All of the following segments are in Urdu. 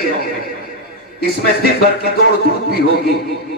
بھی ہوں گے، اس میں دن بھر کی دوڑ دھوپ بھی ہوگی،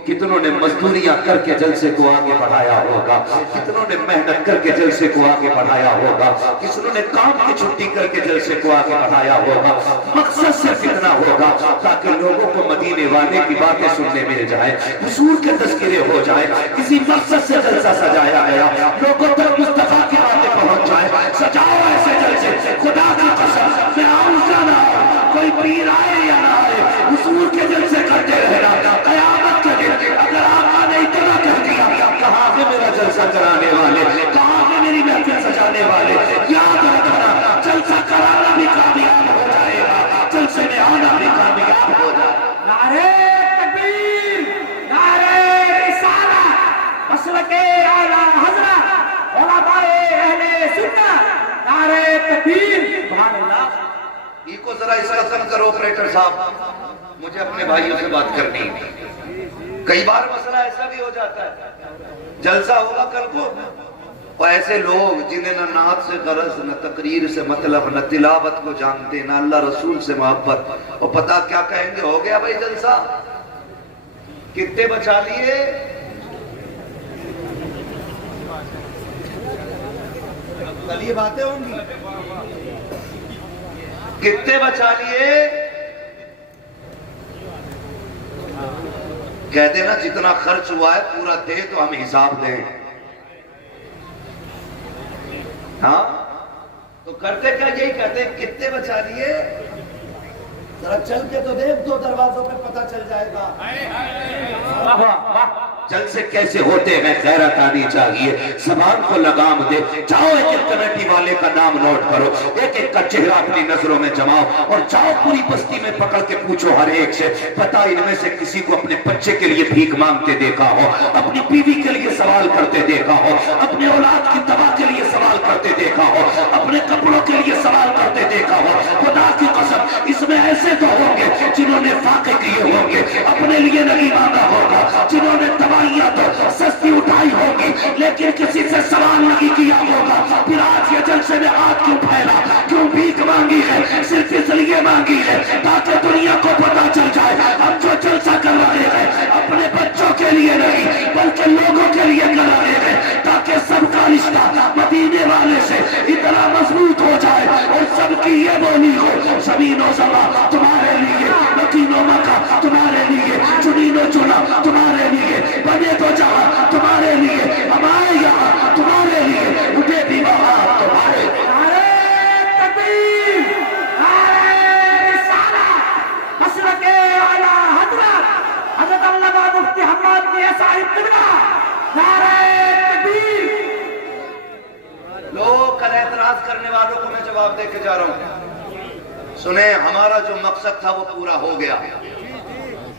کتنوں نے مزدوریاں کر کے جلسے کو آگے بڑھایا ہوگا، کتنوں نے محنت کر کے جلسے کو آگے بڑھایا ہوگا، کتنوں نے کام کی چھٹی کر کے جلسے کو آگے بڑھایا ہوگا۔ مقصد صرف اتنا ہوگا تاکہ لوگوں کو مدینے والے کی باتیں سننے مل جائے، حضور کے تذکرے ہو جائے، کسی مقصد سے جلسہ سجایا گیا، لوگوں تک مصطفیٰ کی باتیں پہنچ جائے۔ سجاؤ ایسے جلسے، خدا کی قسم میں آؤں یا نہ آؤں، کوئی پیر آئے یا نہ آئے، حضور کے جلسے کرتے رہنا، قیامت کے دن اگر آقا نے اتنا کہہ دیا، کہاں ہے میرا جلسہ کرانے والے، کہاں ہے میری محفل سجانے والے؟ یاد رکھنا، جلسہ کرانا بھی کامیاب ہو جائے گا، جلسے میں آنا بھی کامیاب ہو جائے گا۔ نعرہ تکبیر، نعرہ رسالت، مسلک اعلیٰ حضرت، علماء اہل سنت، نعرہ تکبیر، سبحان اللہ۔ یہ کو ذرا اس کا کم کرو آپریٹر صاحب، مجھے اپنے بھائیوں سے بات کرنی ہے۔ کئی بار مسئلہ ایسا بھی ہو جاتا ہے، جلسہ ہوگا کل کو، اور ایسے لوگ جنہیں نہ نعت سے غرض، نہ تقریر سے مطلب، نہ تلاوت کو جانتے، نہ اللہ رسول سے محبت، اور پتہ کیا کہیں گے، ہو گیا بھائی جلسہ، کتنے بچا لیے؟ کل یہ باتیں ہوں گی، کتنے بچا لیے؟ کہتے ہیں نا جتنا خرچ ہوا ہے پورا دے تو ہم حساب دیں، ہاں تو کرتے کیا؟ یہی کہتے ہیں کتنے بچا لیے؟ ذرا چل کے تو دیکھ، دو دروازوں پہ پتہ چل جائے گا۔ جلسے کیسے ہوتے ہیں غیرت آنی چاہیے، زبان کو لگام دے، جاؤ ایک ایک کمیٹی والے کا نام نوٹ کرو، ایک ایک کا چہرہ اپنی نظروں میں جماؤ، اور جاؤ پوری بستی میں پکڑ کے پوچھو ہر ایک سے، پتہ ان میں سے کسی کو اپنے بچے کے لیے بھیک مانگتے دیکھا ہو، اپنی بیوی کے لیے سوال کرتے دیکھا ہو، اپنے اولاد کی دوا کے لیے سوال کرتے دیکھا ہو، اپنے کپڑوں کے لیے سوال کرتے دیکھا ہو۔ خدا کی قسم اس میں ایسے تو ہوں گے جنہوں نے فاقے کیے ہوں گے، اپنے لیے نہیں مانگا ہوگا، جنہوں نے دوائیاں تو سستی اٹھائی ہوگی لیکن کسی سے سوال نہیں کیا ہوگا، پھر آج یہ جلسے میں ہاتھ کیوں پھیلا، کیوں بھیک مانگی ہے؟ صرف اس لیے مانگی ہے تاکہ دنیا کو پتہ چل جائے ہم جو جلسہ کر رہے ہیں اپنے بچوں کے لیے نہیں بلکہ لوگوں کے لیے کر رہے ہیں، تاکہ سب کا رشتہ مدینے والے سے اتنا مضبوط ہو جائے اور سب کی یہ بولی ہو، زمین و زمان تمہارے لیے، مکین و مکہ تمہارے لیے، چنین و چنا تمہارے لیے، بنے تو جہاں تمہارے لیے، ہمارے یہاں تمہارے لیے، اٹھے بھی وہاں تمہارے لیے۔ نعرہ تکبیر، نعرہ رسالت، مسلک اعلیٰ حضرت، حضرت علامہ مفتی حماد میاں صاحب قبلہ، نعرہ تکبیر۔ لوگ کل اعتراض کرنے والوں کو میں جواب دے کے جا رہا ہوں، سنیں ہمارا جو مقصد تھا وہ پورا ہو گیا۔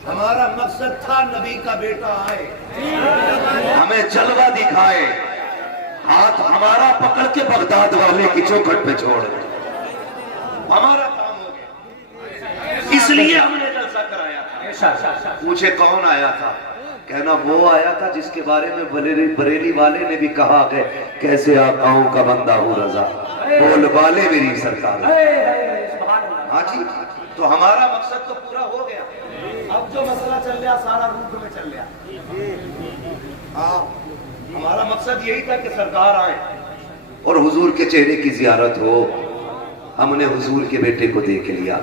ہمارا مقصد تھا نبی کا بیٹا آئے، ہمیں جلوہ دکھائے، ہاتھ ہمارا پکڑ کے بغداد والے کی چوکھٹ پہ چھوڑ دے، ہمارا کام ہو گیا، اس لیے ہم نے جلسہ کرایا تھا۔ پوچھے کون آیا تھا؟ کہنا وہ آیا تھا جس کے بارے میں بریلی والے نے بھی کہا کہ کیسے آقاؤں کا بندہ ہوں رضا، بول بالے میری سرکار۔ ہاں جی، تو ہمارا مقصد تو پورا ہو گیا، اب جو مسئلہ چل رہا سارا روح میں چل رہا۔ ہاں ہمارا مقصد یہی تھا کہ سرکار آئے اور حضور کے چہرے کی زیارت ہو۔ ہم نے حضور کے بیٹے کو دیکھ لیا،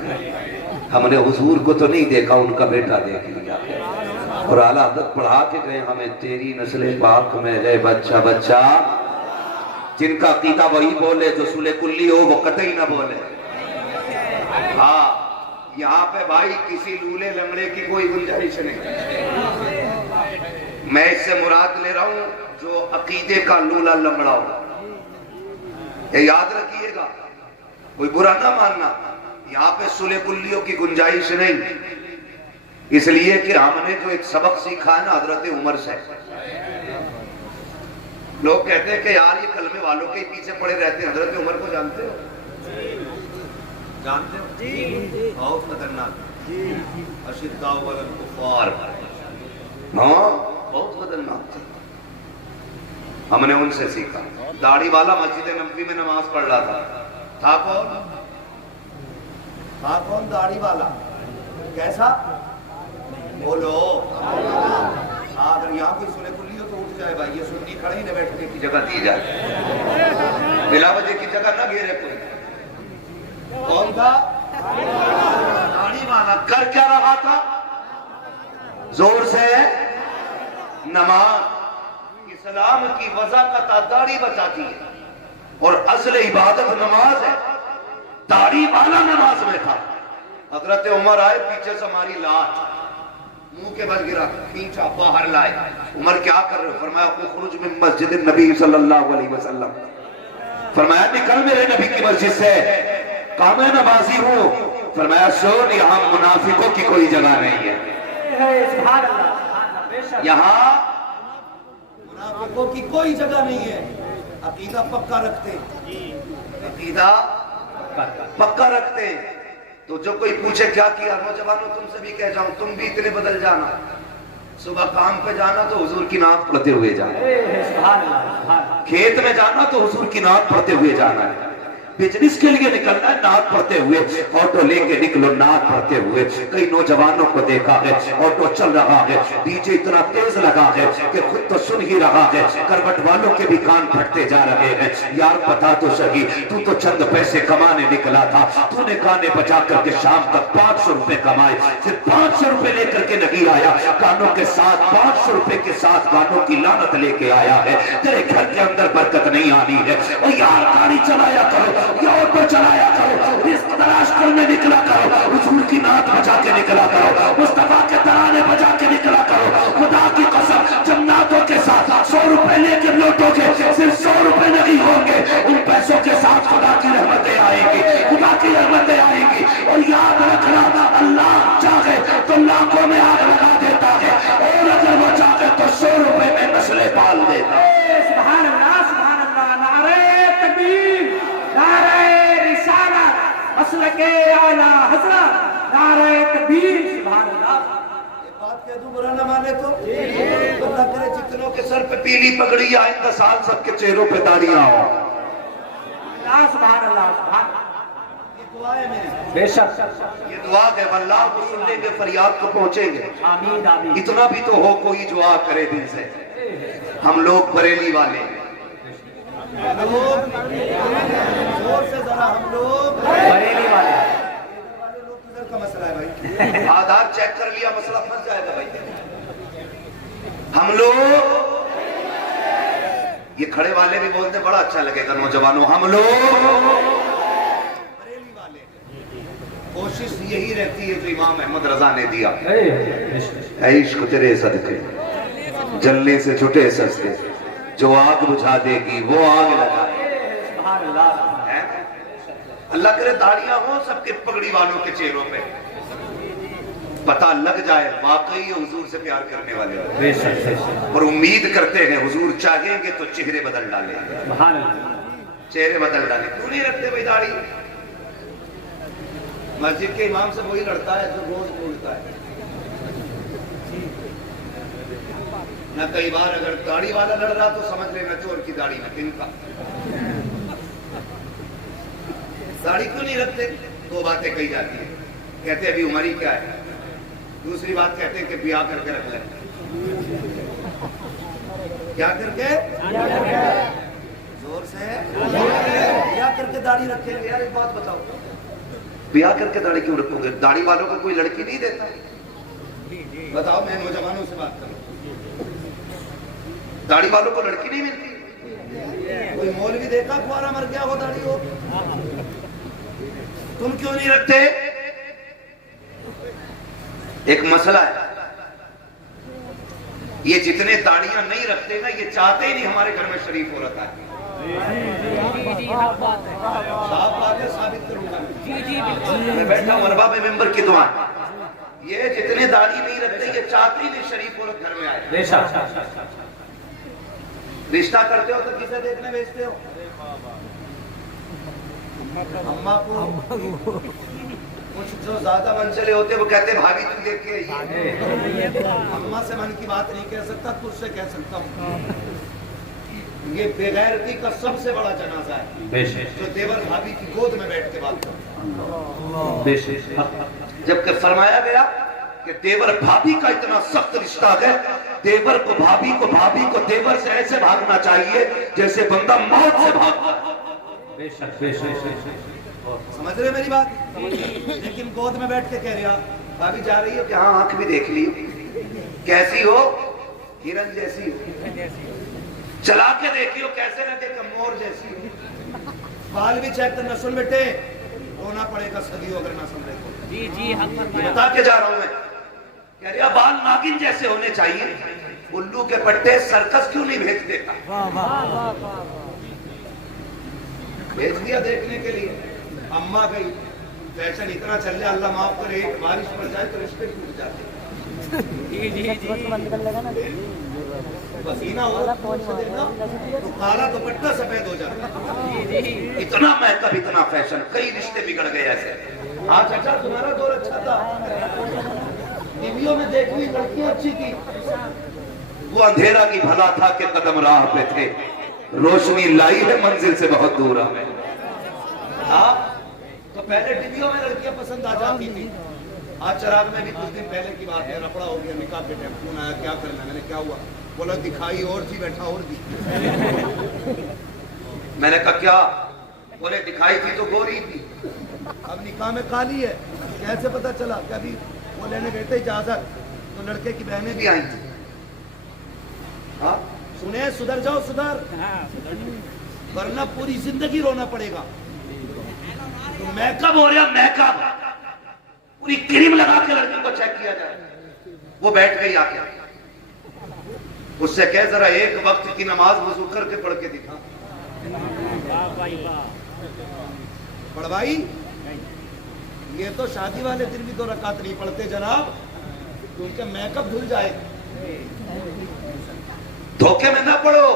ہم نے حضور کو تو نہیں دیکھا، ان کا بیٹا دیکھ لیا، اور اعلیٰ حضرت پڑھا کے گئے ہمیں تیری نسل پاک میں ہے بچہ بچہ، جن کا عقیدہ وہی بولے جو سلح کلی ہو وہ قطعی نہ بولے۔ ہاں یہاں پہ بھائی کسی لولے لنگڑے کی کوئی گنجائش نہیں، میں اس سے مراد لے رہا ہوں جو عقیدے کا لولا لنگڑا ہو۔ یہ یاد رکھیے گا، کوئی برا نہ ماننا، یہاں پہ سلح کلیوں کی گنجائش نہیں، اس لیے کہ ہم نے جو ایک سبق سیکھا ہے نا حضرت عمر سے۔ لوگ کہتے ہیں کہ یار یہ کلمے والوں کے پیچھے پڑے رہتے ہیں، حضرت عمر کو جانتے ہو؟ جانتے ہو؟ بہت خطرناک، اشداء علی الکفار، ہاں بہت خطرناک تھے، ہم نے ان سے سیکھا۔ داڑھی والا مسجد نبوی میں نماز پڑھ رہا تھا کون؟ تھا کون داڑھی والا؟ کیسا بولو؟ اگر یہاں کوئی سنے کلی ہو تو اٹھ جائے بھائی، یہ سنی کھڑے ہی نہ بیٹھنے کی جگہ دی جائے، بلا وجہ کی جگہ نہ گھیرے کوئی۔ کون تھا؟ داڑھی والا۔ کر کیا رہا تھا؟ زور سے نماز۔ اسلام کی وضاحت داڑھی بچاتی ہے، اور اصل عبادت نماز ہے۔ داڑھی والا نماز میں تھا۔ حضرت عمر آئے، پیچھے سے ہماری لات منہ کے بل گرا، کھینچا، باہر لائے۔ عمر کیا کر رہے ہو؟ فرمایا اخرج من مسجد النبی صلی اللہ علیہ وسلم، فرمایا نکل میرے نبی کی مسجد سے، کہا میں نمازی ہوں۔ فرمایا سن، یہاں منافقوں کی کوئی جگہ نہیں ہے، یہاں منافقوں کی کوئی جگہ نہیں ہے۔ عقیدہ پکا رکھتے، عقیدہ پکا رکھتے۔ تو جو کوئی پوچھے کیا کیا، نوجوانوں تم سے بھی کہہ جاؤں، تم بھی اتنے بدل جانا۔ صبح کام پہ جانا تو حضور کی نعت پڑھتے ہوئے جانا، کھیت میں جانا تو حضور کی نعت پڑھتے ہوئے جانا ہے، بزنس کے لیے نکلنا ہے نعت پڑھتے ہوئے، آٹو لے کے نکلو نعت پڑھتے ہوئے۔ کئی نوجوانوں کو دیکھا ہے آٹو چل رہا ہے، ڈی جے اتنا تیز لگا ہے کہ خود تو سن ہی رہا ہے، کروٹ والوں کے بھی کان پھٹتے جا رہے ہیں۔ یار بتا تو صحیح، تو تو چند پیسے کمانے نکلا تھا، تو نے گانے بجا کر کے شام تک 500 روپے کمائے، صرف 500 روپے لے کر کے نہیں آیا، گانوں کے ساتھ 500 روپے کے ساتھ گانوں کی لعنت لے کے آیا ہے۔ تیرے گھر کے اندر برکت نہیں آنی ہے۔ اور یار گاڑی چلایا کرو، یا آٹو چلایا کرو، رزق تلاش کرنے نکلا کرو، حضور کی نعت بجا کے نکلا کرو، مصطفیٰ کے ترانے بجا کے نکلا کرو۔ خدا کی قسم جناتوں کے ساتھ 100 روپے لے کے لوٹو گے، صرف 100 روپے نہیں ہوں گے، ان پیسوں کے ساتھ خدا کی رحمتیں آئیں گی، خدا کی رحمتیں آئیں گی۔ اور یاد رکھنا، اللہ چاہے تو لاکھوں میں آگ لگا دیتا ہے، اور اگر وہ چاہے تو 100 روپے میں نسلیں پال دیتا ہے۔ سبحان اللہ، سبحان اللہ، نعرہ تکبیر، نعرہ رسالت، مسلک اعلیٰ حضرت، نعرہ تکبیر، سبحان اللہ۔ بات کہہ دوں برا نہ مانے تو اللہ کرے جتنوں کے سر پہ پیلی پگڑی آئندہ سال سب کے چہروں پہ داڑیاں ہوں۔ اللہ سبحان اللہ، سبحان اللہ، یہ دعا ہے میری، بے شک یہ دعا ہے، واللہ کو سن لیں گے، فریاد کو پہنچیں گے۔ آمین آمین۔ اتنا بھی تو ہو کوئی دعا کرے دل سے۔ ہم لوگ بریلی والے، زور سے ذرا، ہم لوگ بریلی والے لوگ کدھر کا مسئلہ ہے بھائی؟ آدھار چیک کر لیا، مسئلہ پھنس جائے گا بھائی۔ ہم لوگ، یہ کھڑے والے بھی بولتے بڑا اچھا لگے گا نوجوانوں، ہم لوگ بریلی والے۔ کوشش یہی رہتی ہے جو امام احمد رضا نے دیا، اے عشق تیرے صدقے جلنے سے چھٹے سستے، جو آگ بجھا دے گی وہ آگ لگائے۔ سبحان اللہ۔ اللہ کرے داڑیاں ہوں سب کے پگڑی والوں کے چہروں پہ، پتہ لگ جائے واقعی یہ حضور سے پیار کرنے والے ہیں، بے شک بے شک، اور امید کرتے ہیں حضور چاہیں گے تو چہرے بدل ڈالیں گے، سبحان اللہ۔ چہرے بدل ڈالیں۔ کیوں نہیں رکھتے بھائی داڑھی؟ مسجد کے امام سے وہی لڑتا ہے جو روز بولتا ہے نہ۔ کئی بار اگر داڑھی والا لڑ رہا تو سمجھ لینا چور کی داڑھی میں کن کا۔ داڑھی کیوں نہیں رکھتے؟ دو باتیں کہی جاتی ہیں، کہتے ابھی عمر ہی کیا ہے، دوسری بات کہتے ہیں کہ بیاہ کر کے رکھ لیں۔ کیا کر کے؟ زور سے بیاہ کر کے داڑھی رکھیں گے۔ یار ایک بات بتاؤ، بیاہ کر کے داڑھی کیوں رکھو گے؟ داڑھی والوں کو کوئی لڑکی نہیں دیتا؟ بتاؤ، میں نوجوانوں سے بات کروں، داڑھی والوں کو لڑکی نہیں ملتی؟ کوئی مولوی دیکھا کوارا مر گیا ہو داڑھی ہو؟ تم کیوں نہیں رکھتے؟ ایک مسئلہ ہے، یہ جتنے داڑیاں نہیں رکھتے نا یہ چاہتے ہی نہیں ہمارے گھر میں شریف ہو رہتا ہے۔ صاحب بات ہے، ثابت کروں گا میں بیٹھا ہوں ارباب ممبر کی دعا، یہ جتنے داڑھی نہیں رکھتے یہ چاہتے ہی نہیں شریف عورت گھر میں آئے۔ بے شک۔ رشتہ کرتے ہو تو کسے دیکھنے بھیجتے ہو؟ اماں کو۔ کچھ جو زیادہ منچلے ہوتے وہ کہتے ہیں بھابھی تم دیکھ کے، اماں سے من کی بات نہیں کہہ سکتا، تجھ سے کہہ سکتا ہوں۔ یہ بے غیرتی کا سب سے بڑا جنازہ ہے جو دیور بھابھی کی گود میں بیٹھ کے بات کرتا ہے۔ بے شک۔ جبکہ فرمایا گیا کہ دیور بھابھی کا اتنا سخت رشتہ ہے، دیور کو بھابھی کو دیور سے ایسے بھاگنا چاہیے جیسے بندہ موت سے بھاگتا ہے۔ سمجھ رہے میری بات؟ لیکن گود میں بیٹھ کے کہہ رہا بھابھی جا رہی ہو کہ ہاں آنکھ بھی دیکھ لی، کیسی ہو؟ ہرن جیسی ہو، چلا کے دیکھیو کیسے لگے کہ مور جیسی ہو، بال بھی چیک کرنا، سن بیٹے رونا پڑے گا صدیوں اگر نہ سن رہے کو، جی حق فرمایا، بتا کے جا رہا ہوں میں، کہہ رہا بال ناگن جیسے ہونے چاہیے، الو کے پٹے سرکس کیوں نہیں بھیج دیتا؟ بھیج دیا دیکھنے کے لیے، اماں گئی، فیشن اتنا چل رہا اللہ معاف کرے، بارش پڑ جائے تو رشتے ٹوٹ جاتے، پسینہ ہو تو کالا دوپٹہ سفید ہو جاتا، اتنا میک اپ اتنا فیشن، کئی رشتے بگڑ گئے ایسے۔ ہاں چچا تمہارا دور اچھا تھا، ٹیویوں میں دیکھ لی لڑکیاں اچھی تھی، وہ اندھیرا کی بھلا تھا کہ قدم راہ پہ تھے، روشنی لائی ہے منزل سے بہت دور ہمیں۔ ہاں تو پہلے ٹیویوں میں لڑکیاں پسند آ جاتی تھی، آج چراغ میں بھی کچھ دن پہلے کی بات ہے، رپڑا ہو گیا، نکاح کے ٹائم فون آیا کیا کرنا، میں نے کیا ہوا، بولا دکھائی اور تھی بیٹھا اور تھی، میں نے کہا کیا، بولے دکھائی تھی تو گوری تھی، اب نکاح میں کالی ہے، کیسے پتا چلا کہ ابھی وہ لینے گئے تھے اجازت تو لڑکے کی بہنیں بھی آئی تھی۔ ہاں سنیں سدھر جاؤ سدھر، ورنہ پوری زندگی رونا پڑے گا۔ تو میک اپ ہو رہا میک اپ، پوری کریم لگا کے لڑکی کو چیک کیا جائے، وہ بیٹھ گئی آ کے، اس سے کہہ ذرا ایک وقت کی نماز وضو کر کے پڑھ کے دکھا، پڑھوائی، یہ تو شادی والے دن بھی 2 رکعت نہیں پڑھتے جناب، کیونکہ میک اپ دھل جائے، دھوکے میں نہ پڑھو۔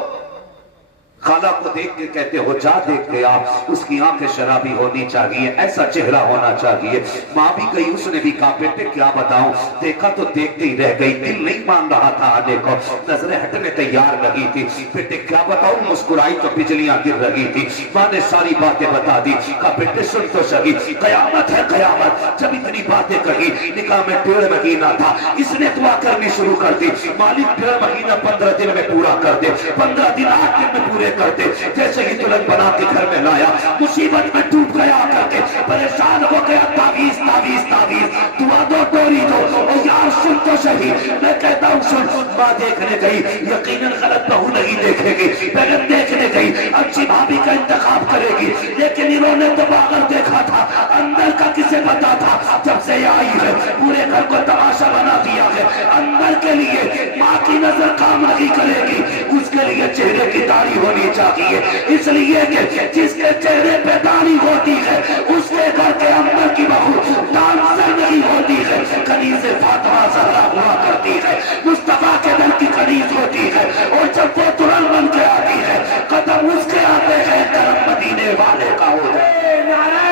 خالہ کو دیکھ کے کہتے ہو جا دیکھ کے آپ، اس کی آنکھیں شرابی ہونی چاہیے، ایسا چہرہ ہونا چاہیے۔ ماں بھی گئی، اس نے بھی کہا بیٹے کیا بتاؤں، دیکھا تو دیکھتے ہی رہ گئی، دل نہیں مان رہا تھا آنے کو، نظریں ہٹنے تیار رہی تھی، بیٹے کیا بتاؤں، مسکرائی تو بجلیاں گر رہی تھی۔ ماں نے ساری باتیں بتا دی، کہا بیٹے سن تو سہی، قیامت ہے قیامت، جب اتنی باتیں کہی، نکاح میں 1.5 مہینہ تھا، اس نے دعا کرنی شروع کر دی، مالک 1.5 مہینہ 15 دن میں پورا کر دے، 15 دن 8 دن میں پورے کرتے، جیسے ہی دلہن بنا کے گھر میں لایا، مصیبت میں ڈوب گیا کر کے پریشان ہو گیا، تعویذ تعویذ تعویذ، دعا دو ٹوری دو، او یار سن تو صحیح، میں کہتا ہوں سن۔ ماں دیکھنے گئی، یقیناً غلط بہو نہیں دیکھے گی، بیگم دیکھنے گئی، اچھی بھابھی کا انتخاب کرے گی، لیکن انہوں نے تو باغر دیکھا تھا، اندر کا کسے پتا تھا، جب سے یہ آئی ہے پورے گھر کو تماشا بنا دیا ہے، اندر کے لیے ماں کی نظر کام نہیں کرے گی، اس کے لیے چہرے کی داڑھی ہونی چاہیے، اس لیے کہ جس کے چہرے پہ داڑھی ہوتی ہے اس کے گھر کے اندر کی بہو ڈانسر نہیں ہوتی ہے، کنیز فاطمہ زہرا ہوا کرتی ہے، مصطفیٰ کے در کی کنیز ہوتی ہے، اور جب وہ دلہن بن کے آتی ہے قدم اس کے آتے ہیں کرم مدینے والے کا ہو جائے۔ نعرہ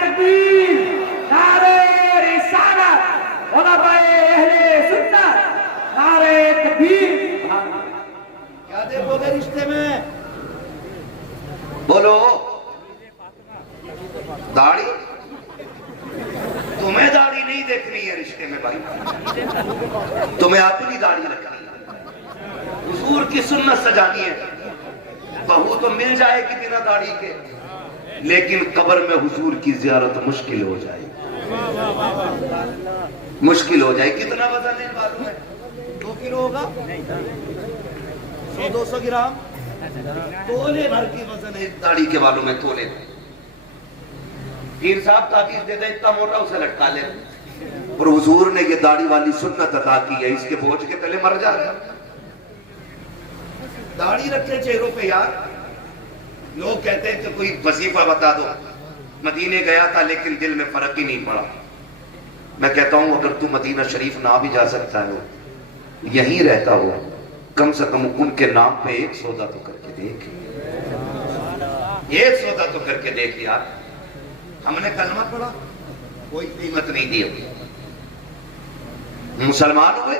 تکبیر، نعرہ رسالت، علماء اہل سنت، نعرہ تکبیر۔ کیا دیکھو گے رشتے میں؟ بولو داڑھی، تمہیں داڑھی نہیں دیکھنی ہے رشتے میں بھائی، تمہیں اپنی داڑھی رکھنی ہے، حضور کی سنت سجانی ہے، بہو تو مل جائے گی بنا داڑھی کے، لیکن قبر میں حضور کی زیارت مشکل ہو جائے گی، مشکل ہو جائے گی۔ کتنا وزن ہے معلوم ہے؟ 2 کلو ہوگا، 100-200 گرام، تولے بھر کی وزن ہے داڑھی کے بالوں میں، تولے۔ پیر صاحب تعویذ دے دے اتنا موٹا اسے لٹکا لے، اور حضور نے یہ داڑھی والی سنت عطا کی ہے، اس کے بوجھ کے تلے مر جا گا۔ داڑھی رکھے چہروں پہ یار، لوگ کہتے ہیں کہ کوئی وظیفہ بتا دو، مدینے گیا تھا لیکن دل میں فرق ہی نہیں پڑا۔ میں کہتا ہوں اگر تو مدینہ شریف نہ بھی جا سکتا ہے، یہیں رہتا ہو، کم سے کم ان کے نام پہ 1 سودا تو کر کے دیکھ، 1 سودا تو کر کے دیکھ یار۔ ہم نے کلمہ پڑھا، کوئی قیمت نہیں دی، مسلمان ہوئے،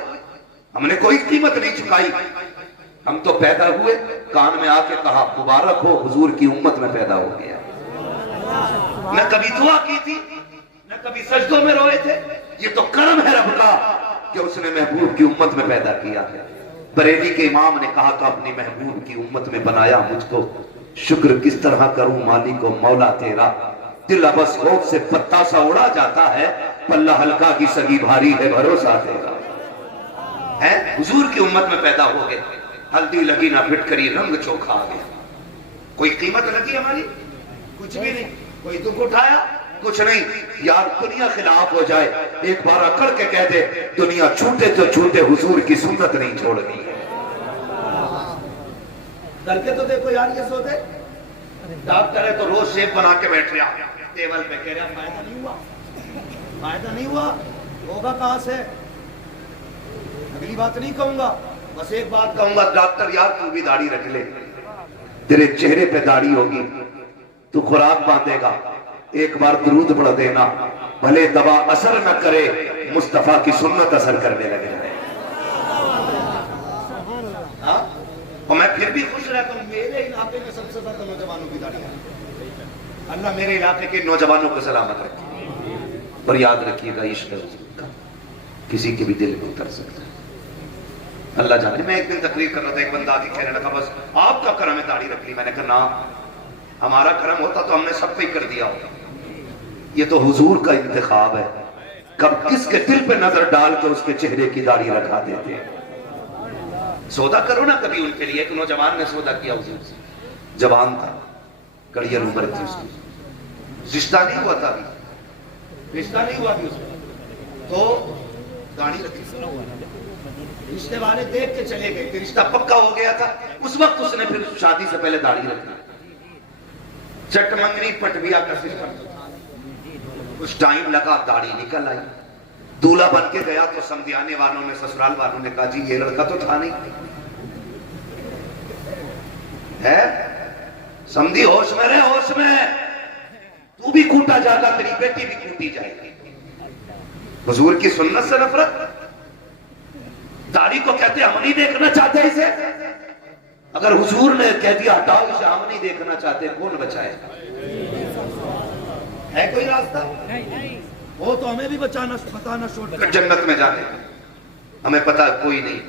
ہم نے کوئی قیمت نہیں چکائی، ہم تو پیدا ہوئے، کان میں آ کے کہا مبارک ہو حضور کی امت میں پیدا ہو گیا، نہ کبھی دعا کی تھی، نہ کبھی سجدوں میں روئے تھے، یہ تو کرم ہے رب کا کہ اس نے محبوب کی امت میں پیدا کیا ہے. بریلی کے امام نے کہا تو اپنی محبوب کی امت میں بنایا مجھ کو, شکر کس طرح کروں مالک و مولا تیرا. دل بس خوف سے پتا سا اڑا جاتا ہے, پلہ ہلکا کی سگی بھاری ہے بھروسہ تیرا. حضور کی امت میں پیدا ہو گئے, ہلدی لگی نہ پھٹ کری رنگ چوکھا آ گیا. کوئی قیمت لگی ہماری؟ کچھ بھی نہیں. کوئی دکھ اٹھایا؟ کچھ نہیں. یار دنیا خلاف ہو جائے, ایک بار اکڑ کے کہہ دے دنیا چھوٹے تو چھوٹے حضور کی سنت نہیں چھوڑنی ہے. کر کے تو دیکھو یار یہ سوتے. ڈاکٹر ہے تو روز شیپ بنا کے بیٹھ رہا ٹیبل پہ, کہہ رہا فائدہ نہیں ہوا, فائدہ نہیں ہوا. ہوگا کہاں سے؟ اگلی بات نہیں کہوں گا, بس ایک بات کہوں گا, ڈاکٹر یار تو بھی داڑھی رکھ لے, تیرے چہرے پہ داڑھی ہوگی, تو خوراک باندھے گا, ایک بار درود پڑھ دینا, بھلے دوا اثر نہ کرے مصطفیٰ کی سنت اثر کرنے لگے. اور میں پھر بھی خوش رہتا ہوں, میرے علاقے میں سب سے زیادہ نوجوانوں کی داڑھی ہے. اللہ میرے علاقے کے نوجوانوں کو سلامت رکھے. اور یاد رکھیے گا عشق حضور کا کسی کے بھی دل میں اتر سکتا ہے. اللہ جانے. میں ایک دن تقریر کر رہا تھا, ایک بندہ آگے کہنے لگا بس آپ کا کرم ہے داڑھی رکھ لی. میں نے کہا نا, ہمارا کرم ہوتا تو ہم نے سب پہ ہی کر دیا ہوتا. یہ تو حضور کا انتخاب ہے, کب کس کے دل پہ نظر ڈال کے اس کے چہرے کی داڑھی رکھا دیتے ہیں. سودا کرو نا کبھی ان کے لیے. ایک نوجوان نے سودا کیا حضور سے, جوان تھا, کڑیل عمر تھی اس کی, رشتہ نہیں ہوا تھا ابھی, رشتہ نہیں ہوا تھی اس میں, تو داڑھی رکھی. رشتے والے دیکھ کے چلے گئے کہ رشتہ پکا ہو گیا تھا. اس وقت اس نے پھر شادی سے پہلے داڑھی رکھی. چٹ منگنی پٹبیا کا سسٹم تھا. کچھ ٹائم لگا, داڑھی نکل آئی. دولہا بن کے گیا تو سمدھیانے والوں نے, سسرال والوں نے کہا جی یہ لڑکا تو تھا نہیں ہے, سمدھی ہوش میں رہے, ہوش میں. تو بھی کوٹا جاگا, تیری بیٹی بھی کوٹی جائے گی. حضور کی سنت سے نفرت. داڑھی کو کہتے ہم نہیں دیکھنا چاہتے اسے. اگر حضور نے کہہ دیا ہٹاؤ اسے, ہم نہیں دیکھنا چاہتے, کون بچائے؟ ہے کوئی راستہ؟ وہ تو ہمیں بھی بتانا شورٹ کٹ جنت میں جانے کا. ہمیں پتا کوئی نہیں.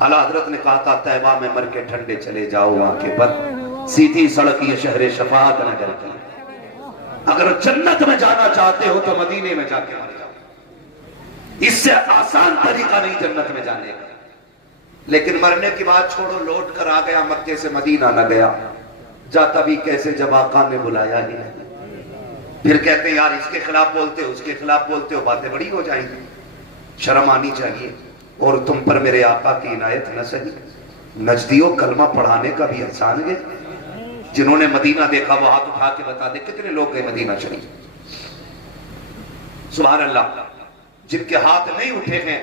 اعلیٰ حضرت نے کہا تھا طیبہ میں مر کے ٹھنڈے چلے جاؤ آنکھیں بند, سیدھی سڑک یہ شہر شفاعت نگر کی. اگر جنت میں جانا چاہتے ہو تو مدینے میں جا کے مر جاؤ. اس سے آسان طریقہ نہیں جنت میں جانے کا. لیکن مرنے کی بات چھوڑو, لوٹ کر آ گیا مکے سے مدینہ نہ گیا, جاتا بھی کیسے جب آقا نے بلایا ہی نہیں. پھر کہتے ہیں یار اس کے خلاف بولتے ہو, اس کے خلاف بولتے ہو, باتیں بڑی ہو جائیں گی, شرم آنی چاہیے. اور تم پر میرے آقا کی عنایت نہ سہی, نجدیوں کلمہ پڑھانے کا بھی احسان ہے. جنہوں نے مدینہ دیکھا وہ ہاتھ اٹھا کے بتا دے کتنے لوگ گئے مدینہ شریف. سبحان اللہ. جن کے ہاتھ نہیں اٹھے ہیں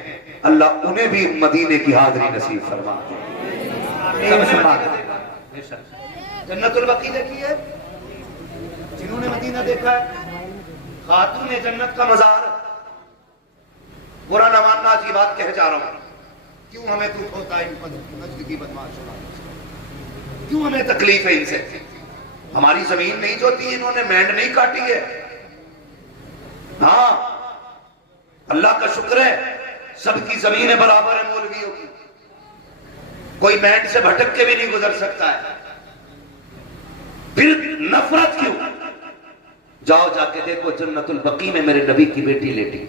اللہ انہیں بھی مدینے کی حاضری نصیب فرما دے. جنت البقیع دیکھی ہے جنہوں نے مدینہ دیکھا ہے, خاتون جنت کا مزار. برا نہ ماننا, آج یہ بات کہہ جا رہا ہوں. کیوں ہمیں دکھ ہوتا ہے نجد کی بدماش, کیوں ہمیں تکلیف ہے ان سے؟ ہماری زمین نہیں جوتی, انہوں نے مینڈ نہیں کاٹی ہے. ہاں اللہ کا شکر ہے سب کی زمینیں برابر ہیں مولویوں کی, کوئی مینڈ سے بھٹک کے بھی نہیں گزر سکتا ہے. پھر نفرت کیوں؟ جاؤ جا کے دیکھو جنت البقیع میں میرے نبی کی بیٹی لیٹی.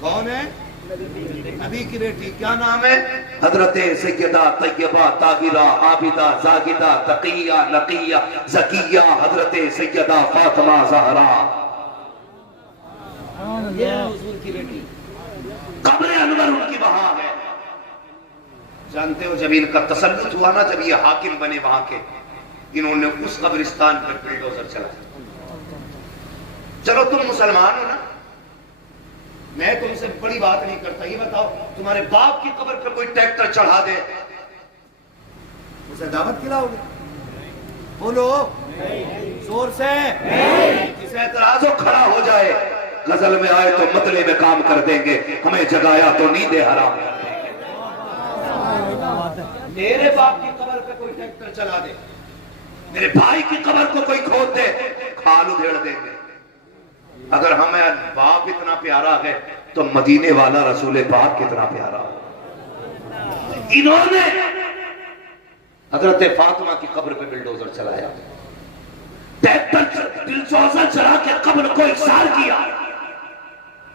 کون ہے؟ نبی کی بیٹی. کیا نام ہے؟ حضرت سیدہ طیبہ طاہرہ عابدہ زاہدہ تقیہ نقیہ زکیہ حضرت سیدہ فاطمہ زہرا. یہ حضور کی بیٹی. قبر انور ان کی وہاں ہے. جانتے ہو جب ان کا تسلط ہوا نا, جب یہ حاکم بنے وہاں کے, انہوں نے اس قبرستان پر بلڈوزر چلایا. چلو تم مسلمان ہو نا, میں تم سے بڑی بات نہیں کرتا. یہ بتاؤ تمہارے باپ کی قبر پر کوئی ٹریکٹر چڑھا دے, اسے دعوت کھلاؤ گے؟ بولو زور سے. جسے اعتراض ہو کھڑا ہو جائے, غزل میں آئے تو مطلع میں کام کر دیں گے, ہمیں جگایا تو نیند حرام کر دیں گے. میرے باپ کی قبر پہ کوئی ٹریکٹر چلا دے, میرے بھائی کی قبر کو کوئی کھود دے, کھال ادھیڑ دیں گے. اگر ہمیں باپ اتنا پیارا ہے تو مدینے والا رسول پاک کتنا پیارا ہو. انہوں نے حضرت فاطمہ کی قبر پہ بلڈوزر چلایا, بلڈوزر چلا کے قبر کو اکسار کیا,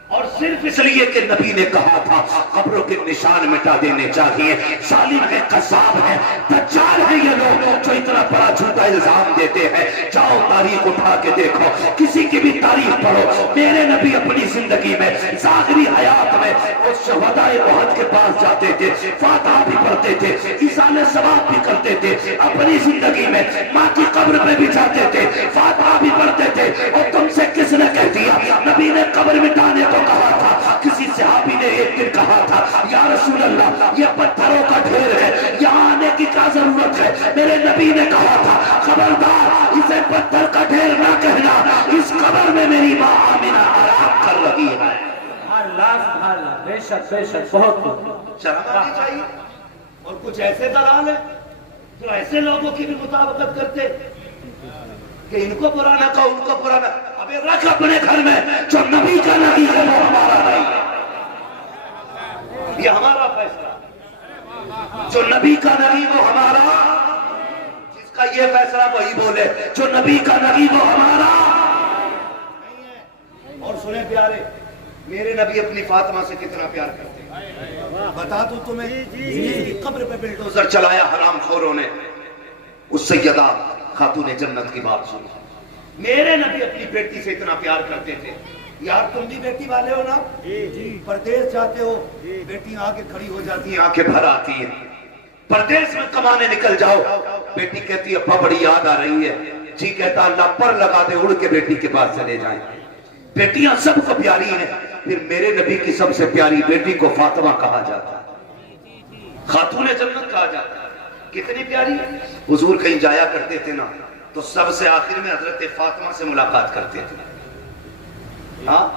اور صرف اس لیے کہ نبی نے کہا تھا قبروں کے نشان مٹا دینے چاہیے. ظالم ہے, قذاب ہے, دجال ہے یہ لوگ جو اتنا بڑا جھوٹا الزام دیتے ہیں. جاؤ تاریخ اٹھا کے دیکھو, کسی کی بھی تاریخ پڑھو. میرے نبی اپنی زندگی میں ظاہری حیات میں اس شہداء احد کے پاس جاتے تھے, فاتحہ بھی پڑھتے تھے, ایصال ثواب بھی کرتے تھے. اپنی زندگی میں ماں کی قبر پہ بھی جاتے تھے, فاتحہ بھی پڑھتے تھے. اور تم سے کس نے کہہ دیا نبی نے قبر مٹانے کو کہا تھا؟ کسی صحابی نے ایک دن کہا تھا یا رسول اللہ یہ پتھروں کا ڈھیر ہے, یہاں آنے کی کیا ضرورت ہے؟ میرے نبی نے کہا تھا خبردار اسے پتھر کا ڈھیر نہ کہنا, اس قبر میں میری ماں آمینہ آرام کر رہی ہے. بے شک بہت شرم آنی چاہیے. اور کچھ ایسے دلال ہیں جو ایسے لوگوں کی بھی مطابقت کرتے کہ ان کو برا نہ کہو, ان کو برا نہ. ابھی رکھ اپنے گھر میں جو نبی کا نبی ہے وہ ہمارا نہیں ہے, یہ ہمارا فیصلہ. جو نبی کا نبی وہ ہمارا, جس کا یہ فیصلہ وہی بولے جو نبی کا نبی وہ ہمارا نہیں ہے. اور سنیں پیارے, میرے نبی اپنی فاطمہ سے کتنا پیار کرتے ہیں. بتا دوں تمہیں, جی قبر پہ بلڈوزر چلایا حرام خوروں نے, اس سیدہ خاتون جنت کی بات سنی. میرے نبی اپنی بیٹی سے اتنا پیار کرتے تھے. یار تم بھی بیٹی والے ہو نا, پردیس جاتے ہو, بیٹی آگے کھڑی ہو جاتی ہیں, آنکھیں بھر آتی ہیں. پردیس میں کمانے نکل جاؤ, بیٹی کہتی ہے ابا بڑی یاد آ رہی ہے, جی کہتا اللہ پر لگا دے اڑ کے بیٹی کے پاس چلے جائیں. بیٹیاں سب کو پیاری ہیں. پھر میرے نبی کی سب سے پیاری بیٹی کو فاطمہ کہا جاتا ہے, خاتون جنت کہا جاتا ہے. کتنی پیاری ہے. حضور کہیں جایا کرتے تھے نا تو سب سے آخر میں حضرت فاطمہ سے ملاقات کرتے تھے. ہاں,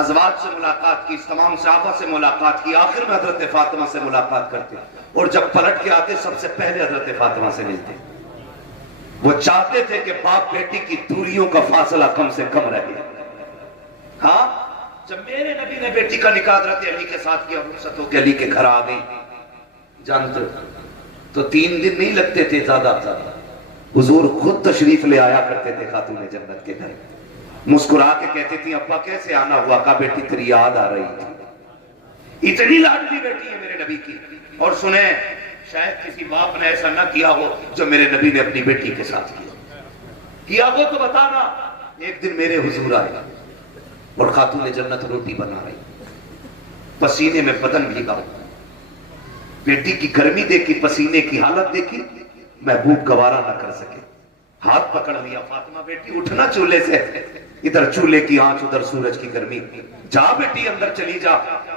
ازواج سے ملاقات کی, تمام صحابہ سے ملاقات کی, آخر میں حضرت فاطمہ سے ملاقات کرتے. اور جب پلٹ کے آتے سب سے پہلے حضرت فاطمہ سے ملتے. وہ چاہتے تھے کہ باپ بیٹی کی دوریوں کا فاصلہ کم سے کم رہے. ہاں, جب میرے نبی نے بیٹی کا نکاح حضرت علی کے ساتھ کیا, رخصت ہو کے علی کے گھر آ گئی, جانتے تو 3 دن نہیں لگتے تھے زیادہ زیادہ. حضور خود تشریف لے آیا کرتے تھے خاتون جنت کے گھر, مسکرا کے کہتے تھی ابا کیسے آنا ہوا؟ کہا بیٹی تیری یاد آ رہی تھی. اتنی لاڈلی بیٹی ہے میرے نبی کی. اور سنیں, شاید کسی باپ نے ایسا نہ کیا ہو جو میرے نبی نے اپنی بیٹی کے ساتھ کیا ہو تو بتانا. ایک دن میرے حضور آئے اور خاتون جنت روٹی بنا رہی, پسینے میں بدن بھیگا. بیٹی کی گرمی دیکھی, پسینے کی حالت دیکھی, محبوب گوارا نہ کر سکے, ہاتھ پکڑ لیا. فاطمہ بیٹی اٹھنا چولہے سے, ادھر چولہے کی آنچ ادھر سورج کی گرمی, جا بیٹی اندر چلی جا.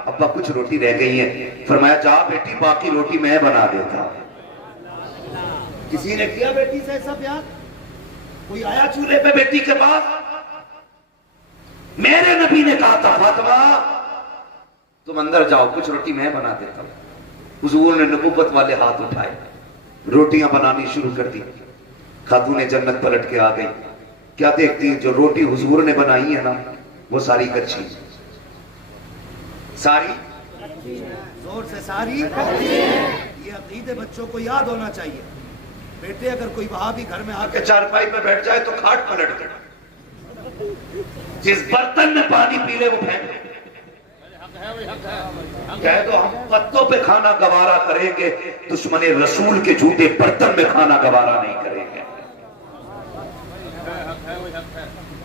ابا کچھ روٹی رہ گئی ہیں. فرمایا جا بیٹی باقی روٹی میں بنا دیتا. کسی نے کیا بیٹی سے ایسا پیار؟ کوئی آیا چولہے پہ بیٹی کے پاس؟ میرے نبی نے کہا تھا فاطمہ تم اندر جاؤ, کچھ روٹی میں بنا دیتا ہوں. حضور نے نبوت والے ہاتھ اٹھائے, روٹیاں بنانی شروع کر دی. خاتون جنت پلٹ کے آ گئی. کیا دیکھتی ہیں؟ جو روٹی حضور نے بنائی ہے نا وہ ساری کچی. ساری زور سے ساری. یہ عقیدے بچوں کو یاد ہونا چاہیے. بیٹے اگر کوئی وہابی گھر میں آ کے چارپائی پہ بیٹھ جائے تو کھاٹ پلٹ کر, جس برتن میں پانی پی لے وہ پھینک. کہہ دو ہم پتوں پہ کھانا گوارا کریں گے, دشمن رسول کے جھوٹے برتن میں کھانا گوارا نہیں کریں گے.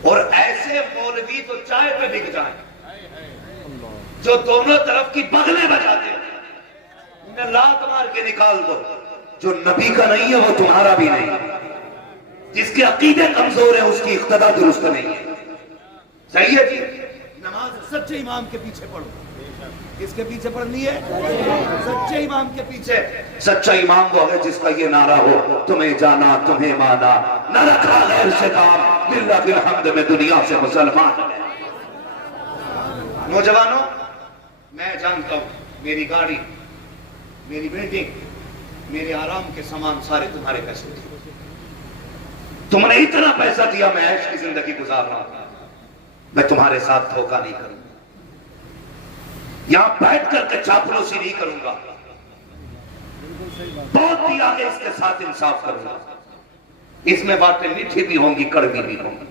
اور ایسے مولوی تو چائے پہ بک جائیں جو دونوں طرف کی بغلیں بجاتے ہیں, انہیں لات مار کے نکال دو. جو نبی کا نہیں ہے وہ تمہارا بھی نہیں ہے. جس کے عقیدے کمزور ہیں اس کی اقتدا درست نہیں ہے. صحیح ہے جی. نماز سچے امام کے پیچھے پڑھو. کس کے پیچھے پڑھنی ہے؟ سچے امام کے پیچھے. سچا امام وہ ہے جس کا یہ نعرہ ہو تمہیں جانا تمہیں مانا, نہ رکھا غیر سے کام, للہ الحمد میں دنیا سے مسلمان. نوجوانوں, میں جانتا ہوں میری گاڑی, میری بلڈنگ, میرے آرام کے سامان سارے تمہارے پیسے تھے. تم نے اتنا پیسہ دیا میں عیش کی زندگی گزار رہا ہوں. میں تمہارے ساتھ دھوکہ نہیں کروں گا، یہاں بیٹھ کر کے چاپلوسی نہیں کروں گا، بہت دیا ہے اس کے ساتھ انصاف کروں گا، اس میں باتیں میٹھی بھی ہوں گی کڑوی بھی ہوں گی،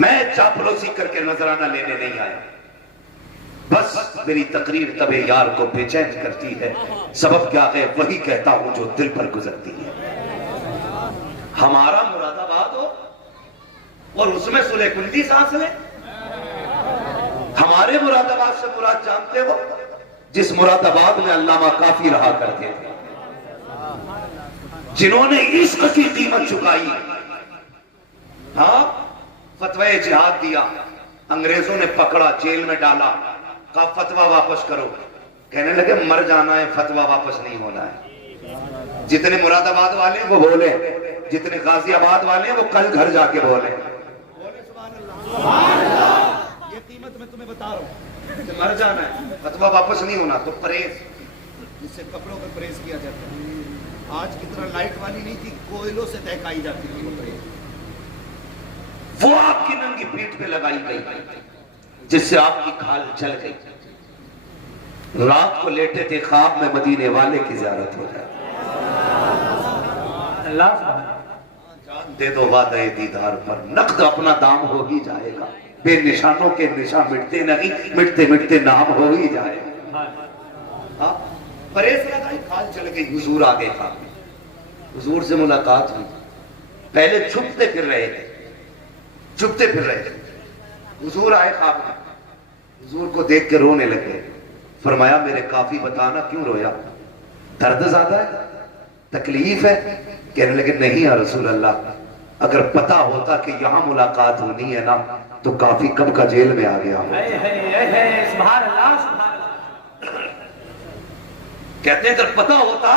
میں چاپلوسی کر کے نذرانہ لینے نہیں آیا، بس میری تقریر طب یار کو بے چین کرتی ہے، سبب کیا ہے وہی کہتا ہوں جو دل پر گزرتی ہے۔ ہمارا مراد آباد ہو اور اس میں صلح کلدی سانس لے، ہمارے مراد آباد سے مراد جانتے ہو جس مراد آباد میں علامہ کافی رہا کرتے تھے، جنہوں نے عشق کی قیمت چکائی، ہاں فتوی جہاد دیا، انگریزوں نے پکڑا جیل میں ڈالا، کہا فتویٰ واپس کرو، کہنے لگے مر جانا ہے فتویٰ واپس نہیں ہونا ہے۔ جتنے مراد آباد والے ہیں وہ بولے، جتنے غازی آباد والے ہیں وہ کل گھر جا کے بولے سبحان اللہ۔ یہ قیمت میں تمہیں بتا رہا ہوں، مر جانا ہے فتویٰ واپس نہیں ہونا تو پریز، جس سے کپڑوں پر پریز کیا جاتا ہے، آج کی طرح لائٹ والی نہیں تھی، کوئلوں سے تہکائی جاتی تھی وہ پریز، وہ آپ کی ننگی پیٹھ پہ لگائی گئی جس سے آپ کی کھال چل گئی، رات کو لیٹے تھے خواب میں مدینے والے کی زیارت ہو جائے، جان دے دو وعدہ دیدار پر، نقد اپنا دام ہو ہی جائے گا، بے نشانوں کے نشان مٹتے نہیں، مٹتے مٹتے نام ہو ہی جائے گا۔ پریس لگائی کھال چل گئی، حضور آگے خواب میں، حضور سے ملاقات ہوئی، پہلے چھپتے پھر رہے تھے، چھپتے پھر رہے تھے، حضور آئے خواب میں، حضور کو دیکھ کے رونے لگے، فرمایا میرے کافی بتانا کیوں رویا، درد زیادہ ہے، تکلیف ہے؟ کہنے لگے نہیں یا رسول اللہ، اگر پتا ہوتا کہ یہاں ملاقات ہونی ہے نا تو کافی کب کا جیل میں آ گیا ہوں۔ سبحان اللہ۔ کہتے ہیں اگر پتا ہوتا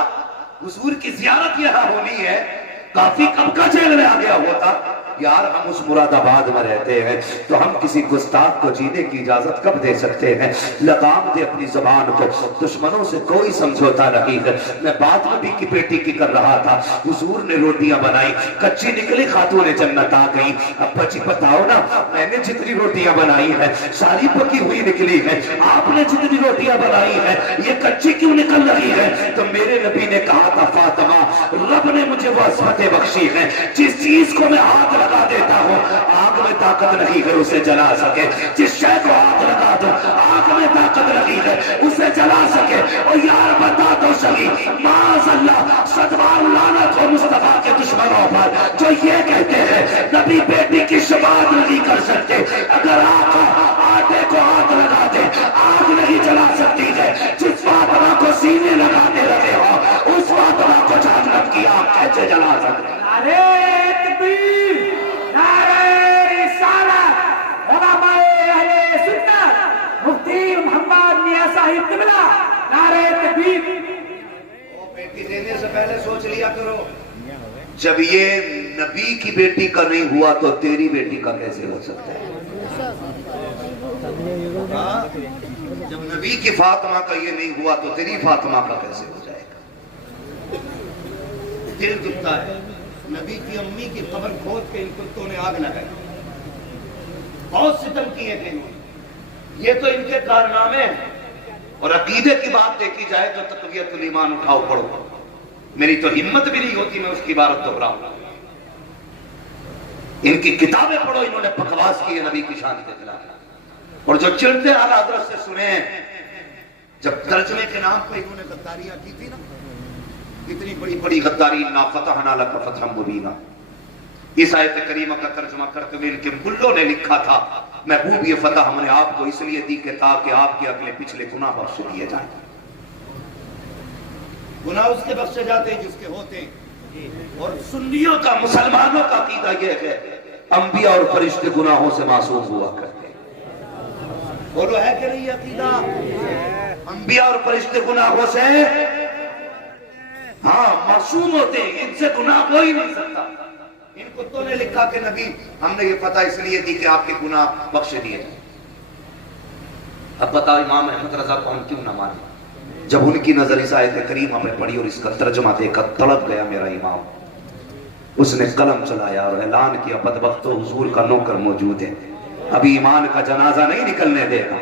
حضور کی زیارت یہاں ہونی ہے کافی کب کا جیل میں آ گیا ہوتا۔ یار ہم اس مراد آباد میں رہتے ہیں تو ہم کسی گستاخ کو جینے کی اجازت کب دے سکتے ہیں؟ لگام دے اپنی زبان کو، دشمنوں سے کوئی سمجھوتا نہیں ہے۔ میں بات نبی کی بیٹی کی کر رہا تھا، حضور نے روٹیاں بنائی، کچی نکلی خاتون جنت آ گئی، اب بچی بتاؤ نا میں نے جتنی روٹیاں بنائی ہیں ساری پکی ہوئی نکلی ہے، آپ نے جتنی روٹیاں بنائی ہیں یہ کچی کیوں نکل رہی ہے؟ تو میرے نبی نے کہا تھا فاطمہ رب نے مجھے وہ عصمتیں بخشی ہیں جس چیز کو میں ہاتھ لگا دیتا ہوں آگ میں طاقت نہیں ہے اسے جلا سکے، جس شے کو ہاتھ لگا دو آگ میں طاقت نہیں ہے اسے جلا سکے۔ اور یار بتا دو صحیح معاذ اللہ صدوار لعنت ہو مصطفیٰ کے دشمنوں پر جو یہ کہتے ہیں نبی بیٹی کی شفاعت نہیں کر سکتے، اگر آقا آٹے کو ہاتھ لگا دے آگ نہیں جلا سکتی ہے، جس فاطمہ کو سینے لگاتے رہے ہو اس فاطمہ کو جہنم کی آگ کیسے جلا سکتے؟ مفتی محمد میاں صاحب قبلہ نعرہ تکبیر۔ بیٹی دینے سے پہلے سوچ لیا کرو، جب یہ نبی کی بیٹی کا نہیں ہوا تو تیری بیٹی کا کیسے ہو سکتا ہے؟ جب نبی کی فاطمہ کا یہ نہیں ہوا تو تیری فاطمہ کا کیسے ہو جائے گا؟ دل دکھتا ہے، نبی کی امی کی قبر کھود کے ان کتوں نے آگ لگائی، بہت ستم کیے تھے انہوں نے، یہ تو ان کے کارنامے ہیں۔ اور عقیدے کی بات دیکھی جائے تو تقویت الایمان اٹھاؤ پڑھو، میری تو ہمت بھی نہیں ہوتی میں اس کی عبارت دہراؤں، ان کی کتابیں پڑھو، انہوں نے بکواس کی ہے نبی کی شان کے خلاف، اور جو چڑھتے اعلیٰ حضرت سے سنے ہیں، جب ترجمے کے نام پہ انہوں نے غداریاں کی تھی نا، اتنی بڑی بڑی غداری، انا فتحنا لک فتحا مبینا، اس آیت کریمہ کا ترجمہ کرتے ہوئے ان کے ملوں نے لکھا تھا محبوب یہ فتح ہم نے آپ کو اس لیے دی کہ تاکہ آپ کے اگلے پچھلے گناہ بخش دیے جائیں، گناہ اس کے بخشے جاتے ہیں جس کے ہوتے ہیں۔ اور سنیوں کا مسلمانوں کا عقیدہ یہ ہے انبیاء اور فرشتے گناہوں سے معصوم ہوا کرتے ہیں، بولو ہے کہ نہیں عقیدہ؟ انبیاء اور فرشتے گناہوں سے ہاں معصوم ہوتے ہیں، ان سے گناہ ہو ہی نہیں سکتا۔ ان کتوں نے لکھا کہ نبی ہم نے یہ فتح اس لیے دی کہ آپ کے گناہ بخش دیے جائیں۔ اب بتاؤ امام احمد رضا کو ہم کیوں نہ مانیں؟ جب ان کی نظر اس آیت کریمہ میں پڑھی اور اس کا ترجمہ دیکھا تڑپ گیا میرا امام، اس نے قلم چلایا اور اعلان کیا بدبختو حضور کا نوکر موجود ہے، ابھی ایمان کا جنازہ نہیں نکلنے دے گا.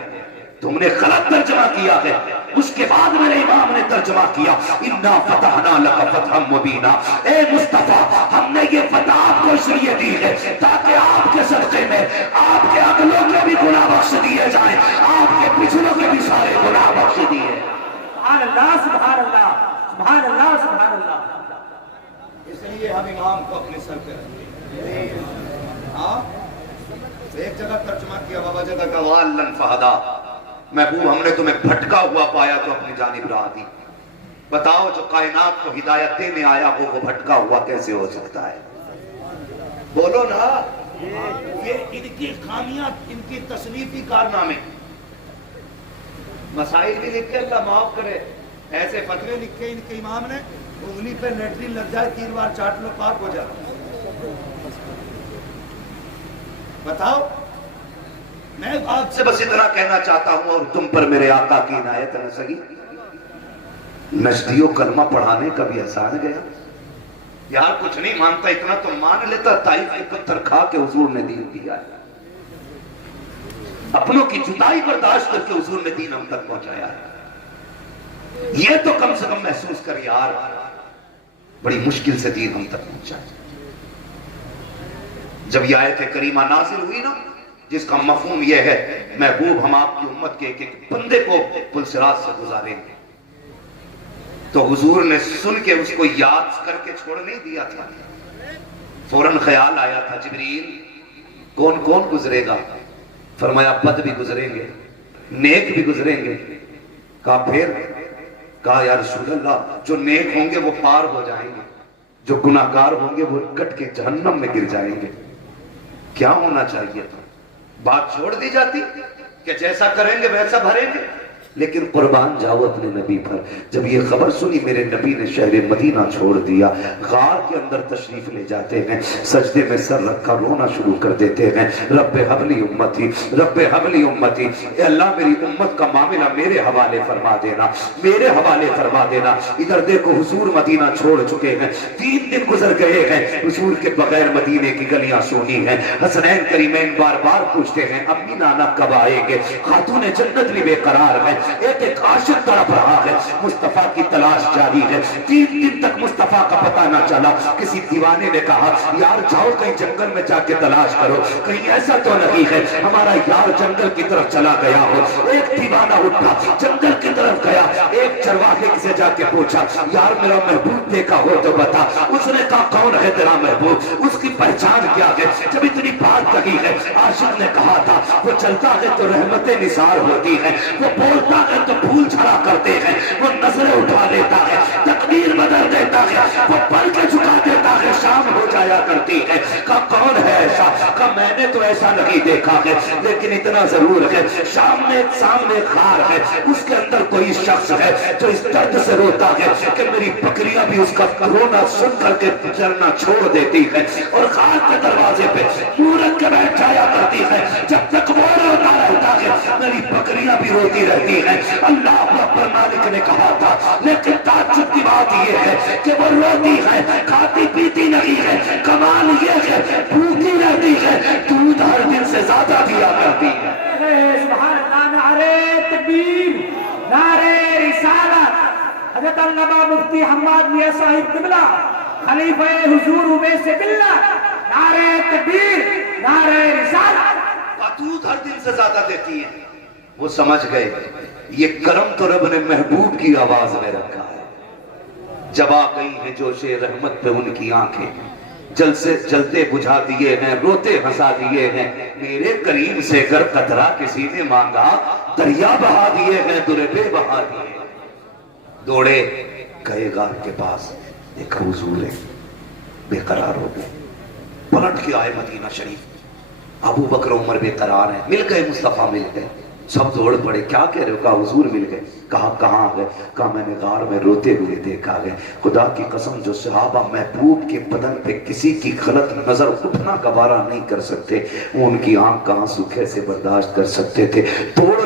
تم نے غلط ترجمہ کیا ہے. اس کے بعد میرے امام نے ترجمہ کیا اِنَّا فَتَحْنَا لَكَ فَتْحًا مُبِينًا. اے مصطفیٰ ہم نے یہ فتح آپ کو اس لیے دی ہے تاکہ آپ کے صدقے میں آپ کے اگلوں کے بھی گناہ بخش دیے جائیں, آپ کے پچھلوں کے بھی سارے گناہ بخش دیے. سبحان اللہ سبحان اللہ سبحان اللہ سبحان اللہ. اس لیے ہم امام کو اپنے سر پہ رکھتے ہیں. ہاں ایک جگہ ترجمہ کیا بابا جگہ کا والن فہدا, محبوب ہم نے تمہیں بھٹکا ہوا پایا تو اپنی جانب راہ دی. بتاؤ جو کائنات کو ہدایت دینے آیا ہو وہ بھٹکا ہوا کیسے ہو سکتا ہے؟ بولو نا. یہ ان کی خامیاں, ان کی تصنیفی کارنامے. مسائل بھی لکھے اللہ معاف کرے, ایسے فتوے لکھے ان کے امام نے انگلی پہ لیٹرین لگ جائے 3 بار چاٹ لو پاک ہو جائے. بتاؤ. میں آپ سے بس اتنا کہنا چاہتا ہوں اور تم پر میرے آقا کی عنایت نہ سگی. نجدیوں کلمہ پڑھانے کا بھی احسان گیا. یار کچھ نہیں مانتا اتنا تو مان لیتا, طائف کے پتھر کھا کے حضور نے دین دیا. اپنوں کی جدائی برداشت کر کے حضور نے دین ہم تک پہنچایا ہے. یہ تو کم سے کم محسوس کر یار بڑی مشکل سے دین ہم تک پہنچا ہے. جب یہ آیت کریمہ نازل ہوئی نا جس کا مفہوم یہ ہے محبوب ہم آپ کی امت کے ایک ایک بندے کو پل صراط سے گزاریں گے, تو حضور نے سن کے اس کو یاد کر کے چھوڑ نہیں دیا تھا. فوراً خیال آیا تھا جبریل کون کون گزرے گا؟ فرمایا بد بھی گزریں گے, نیک بھی گزریں گے. کہا پھر؟ کہا یا رسول اللہ جو نیک ہوں گے وہ پار ہو جائیں گے, جو گناہگار ہوں گے وہ کٹ کے جہنم میں گر جائیں گے. کیا ہونا چاہیے تھا؟ بات چھوڑ دی جاتی کہ جیسا کریں گے ویسا بھریں گے. لیکن قربان جاؤ اپنے نبی پر. جب یہ خبر سنی میرے نبی نے شہر مدینہ چھوڑ دیا, غار کے اندر تشریف لے جاتے ہیں, سجدے میں سر رکھا رونا شروع کر دیتے ہیں. رب حبلی امتی رب حبلی امتی, اے اللہ میری امت کا معاملہ میرے حوالے فرما دینا, میرے حوالے فرما دینا. ادھر دیکھو حضور مدینہ چھوڑ چکے ہیں, 3 دن گزر گئے ہیں, حضور کے بغیر مدینے کی گلیاں سونی ہیں. حسنین کریمین بار بار پوچھتے ہیں امی نانا کب آئیں گے؟ خاتون جنت بھی بے قرار ہے, ایک ایک عاشق تڑپ رہا ہے, مصطفیٰ کی تلاش جاری ہے. 3 دن تک مصطفیٰ کا پتہ نہ چلا. کسی دیوانے نے کہا یار جاؤ کہیں جنگل میں جا کے تلاش کرو, کہیں ایسا تو نہیں ہے ہمارا یار جنگل کی طرف چلا گیا ہو. ایک دیوانہ اٹھا جنگل کی طرف گیا, ایک چرواہے سے جا کے پوچھا یار میرا محبوب دیکھا ہو تو بتا. اس نے کہا کون ہے تیرا محبوب, اس کی پہچان کیا ہے؟ جب اتنی بات کہی ہے عاشق نے کہا تھا وہ چلتا ہے تو رحمت نثار ہوتی ہے, وہ بولتا ہے تو پھول چھڑا کرتے ہیں, وہ نظریں اٹھا لیتا ہے, تقدیر بدل دیتا ہے, وہ پل کے جھکا دیتا ہے, شام ہو جایا کرتی ہے. کہا کون ہے ایسا؟ کہا میں نے تو ایسا نہیں دیکھا ہے, لیکن اتنا ضرور ہے شام میں سامنے غار ہے, اس کے اندر کوئی شخص ہے جو اس درد سے روتا ہے کہ میری بکریاں بھی اس کا رونا سن کر کے چرنا چھوڑ دیتی ہے, اور غار کے دروازے پہ منہ رکھ کے بیٹھ جایا کرتی ہے. جب تک وہ روتا رہتا ہے میری بکریاں بھی روتی رہتی ہیں. اللہ رب مالک نے کہا تھا لیکن تعجب کی بات یہ ہے کہ وہ روتی ہے, کھاتی پیتی نہیں ہے. کمال یہ ہے بھوکی رہتی ہے, دودھ ہر دن سے زیادہ دیا کرتی ہے. سبحان اللہ. نعرہ تکبیر, نعرہ رسالت. حضرت علامہ مفتی حماد میاں صاحب قبلہ خلیفہ حضور اویس باللہ, نعرہ تکبیر, نعرہ رسالت. دودھ ہر دن سے زیادہ دیتی ہے. وہ سمجھ گئے یہ کرم تو رب نے محبوب کی آواز میں رکھا ہے. جب آ گئی ہے جوش رحمت پہ ان کی آنکھیں, جل سے جلتے بجھا دیے ہیں, روتے ہنسا دیے ہیں. میرے کریم سے گر قطرہ کسی نے مانگا, دریا بہا دیے ہیں, دربے بہا دیے. دوڑے گئے غار کے پاس, دیکھا حضور ہے, بے قرار ہو گئے. پلٹ کے آئے مدینہ شریف, ابو بکر عمر بے قرار ہیں, مل گئے مصطفیٰ, مل گئے. سب دوڑ پڑے, کیا کہہ رہے ہو؟ کہا حضور مل گئے. کہا کہاں گئے؟ کہا میں نے غار میں روتے ہوئے دیکھا گئے. خدا کی قسم جو صحابہ محبوب کے بدن پہ کسی کی غلط نظر اٹھنا گوارا نہیں کر سکتے, وہ ان کی آنکھ کا آنسو کیسے برداشت کر سکتے تھے؟ توڑ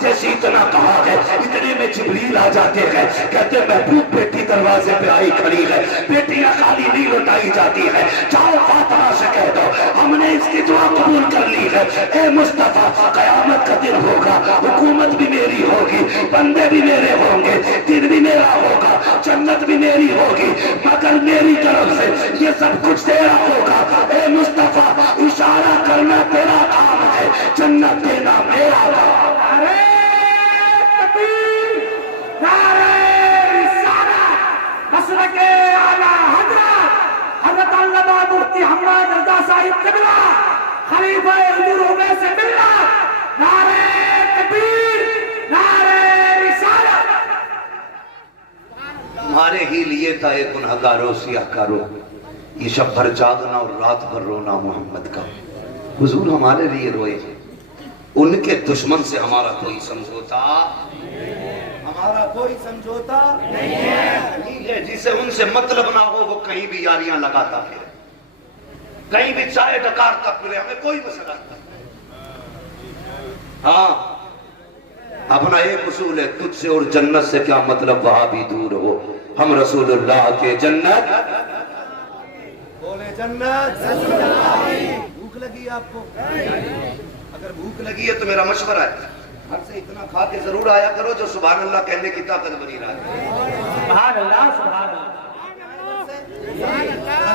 جیسے اتنا کہا ہے اتنے میں جبریل آ جاتے ہیں, کہتے محبوب بیٹی دروازے پہ آئی کھڑی ہے, بیٹیاں خالی نہیں لوٹائی جاتی ہے, جاؤ فاطمہ سے کہہ دو ہم نے اس کی دعا قبول کر لی ہے. اے مصطفیٰ قیامت کا دن ہوگا, حکومت بھی میری ہوگی, بندے بھی میرے ہوں گے, دن بھی میرا ہوگا, جنت بھی میری ہوگی, مگر میری طرف سے یہ سب کچھ تیرا ہوگا. اے مصطفیٰ اشارہ کرنا تیرا کام ہے, جنت دینا میرا کام. نعرہ تکبیر, نعرہ رسالت, مسلک اعلیٰ حضرت حضرت علامہ مفتی حماد رضا صاحب قبلہ خلیفہ حضور اویس ملت, نعرہ تکبیر, نعرہ رسالت. تمہارے ہی لیے تھا اے گنہگارو سیاہ کارو, یہ شب بھر جاگنا اور رات بھر رونا محمد کا. حضور ہمارے لیے روئے, ان کے دشمن سے ہمارا کوئی سمجھوتا, ہمارا کوئی سمجھوتا نہیں ہے. جسے ان سے مطلب نہ ہو وہ کہیں بھی یاریاں لگاتا پھرے, کہیں بھی چائے ڈکارتا پھرے, ہمیں کوئی مسئلہ نہیں. ہاں اپنا ایک اصول ہے, تجھ سے اور جنت سے کیا مطلب وہاں بھی دور ہو, ہم رسول اللہ کے جنت. بولے جنت. بھوک لگی آپ کو, اگر بھوک لگی ہے تو میرا مشورہ ہے گھر سے اتنا کھا کے ضرور آیا کرو جو سبحان اللہ کہنے کی طاقت بنی رہا ہے. سبحان اللہ, سبحان اللہ.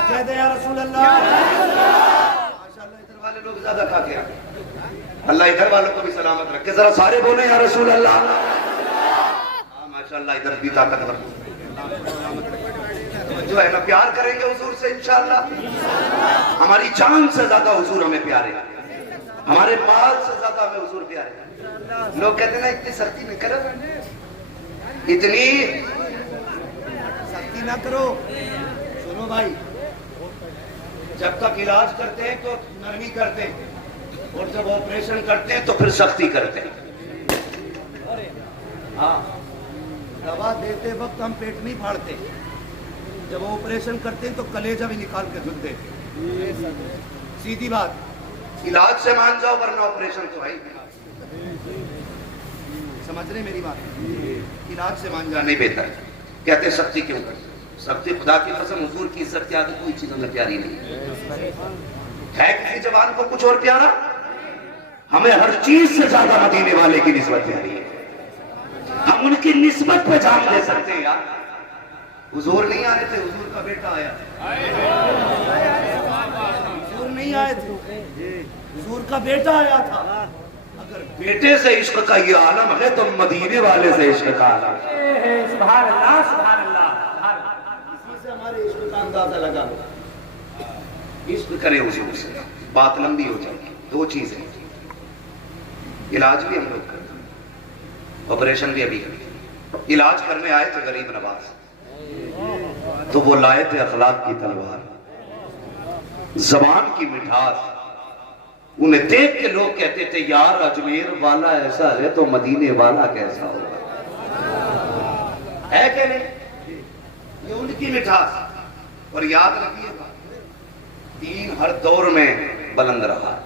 کہہ دیں یا رسول اللہ. ماشاءاللہ ادھر والے لوگ زیادہ کھا کے آئے, اللہ ادھر والوں کو بھی سلامت رکھے. ذرا سارے بولیں یا رسول اللہ. ہاں ماشاءاللہ ادھر بھی طاقتور جو ہے نا, پیار کریں گے حضور سے انشاءاللہ. ہماری جان سے زیادہ حضور ہمیں پیارے, ہمارے مال سے زیادہ ہمیں حضور پیارے. لوگ کہتے ہیں نا اتنی سختی نہ کرو, اتنی سختی نہ کرو. سنو بھائی, جب تک علاج کرتے ہیں تو نرمی کرتے ہیں, اور جب آپریشن کرتے ہیں تو پھر سختی کرتے ہیں. ہاں دوا دیتے وقت ہم پیٹ نہیں پھاڑتے, جب آپریشن کرتے ہیں تو کلیجہ بھی نکال کے دھل دیتے. سیدھی بات, علاج سے مان جاؤ ورنہ آپریشن تو ہے. سمجھ رہے میری بات, علاج سے مان جانا نہیں بہتر. کہتے سختی کیوں کرتے, سختی خدا کی قسم حضور کی عزت کی عادت کوئی چیز ہمیں پیاری نہیں ہے. کسی جوان کو کچھ اور پیارا, ہمیں ہر چیز سے زیادہ مدینے والے کی نسبت پیاری ہے. ہم ان کی نسبت پہ جان دے سکتے ہیں یار. حضور نہیں آئے تھے, حضور کا بیٹا آیا. حضور نہیں آئے تھے, حضور کا بیٹا آیا تھا. اگر بیٹے سے عشق کا یہ عالم ہے تو مدینے والے سے عشق کا عالم ہے. سبحان اللہ, سبحان اللہ. اسی سے ہمارے عشق کا اندازہ لگا. عشق کرے حضور سے, بات لمبی ہو جائے گی. دو چیزیں, علاج بھی ہم لوگ کرتے ہیں, آپریشن بھی ابھی کرتے. علاج کرنے آئے تھے غریب نواز, تو وہ لائے تھے اخلاق کی تلوار, زبان کی مٹھاس. انہیں دیکھ کے لوگ کہتے تھے یار اجمیر والا ایسا ہے تو مدینے والا کیسا ہوگا. ہے کہ نہیں, یہ ان کی مٹھاس. اور یاد رکھیے دین ہر دور میں بلند رہا,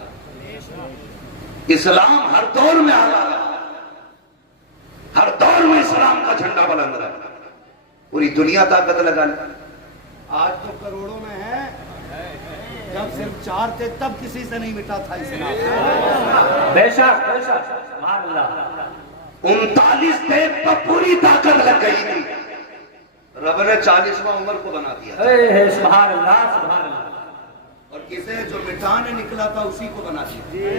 اسلام ہر دور میں آگا رہا, ہر دور میں اسلام کا جھنڈا بلند رہا. پوری دنیا طاقت لگا لی. آج تو کروڑوں میں ہے, جب صرف 4 تھے تب کسی سے نہیں مٹا تھا اسلام. بے شک, بے شک, سبحان اللہ. 39 تھے تب پوری طاقت لگ گئی تھی, رب نے 40واں عمر کو بنا دیا. سبحان اللہ, سبحان اللہ. اور کسے جو مٹانے نکلا تھا اسی کو بنا دیا.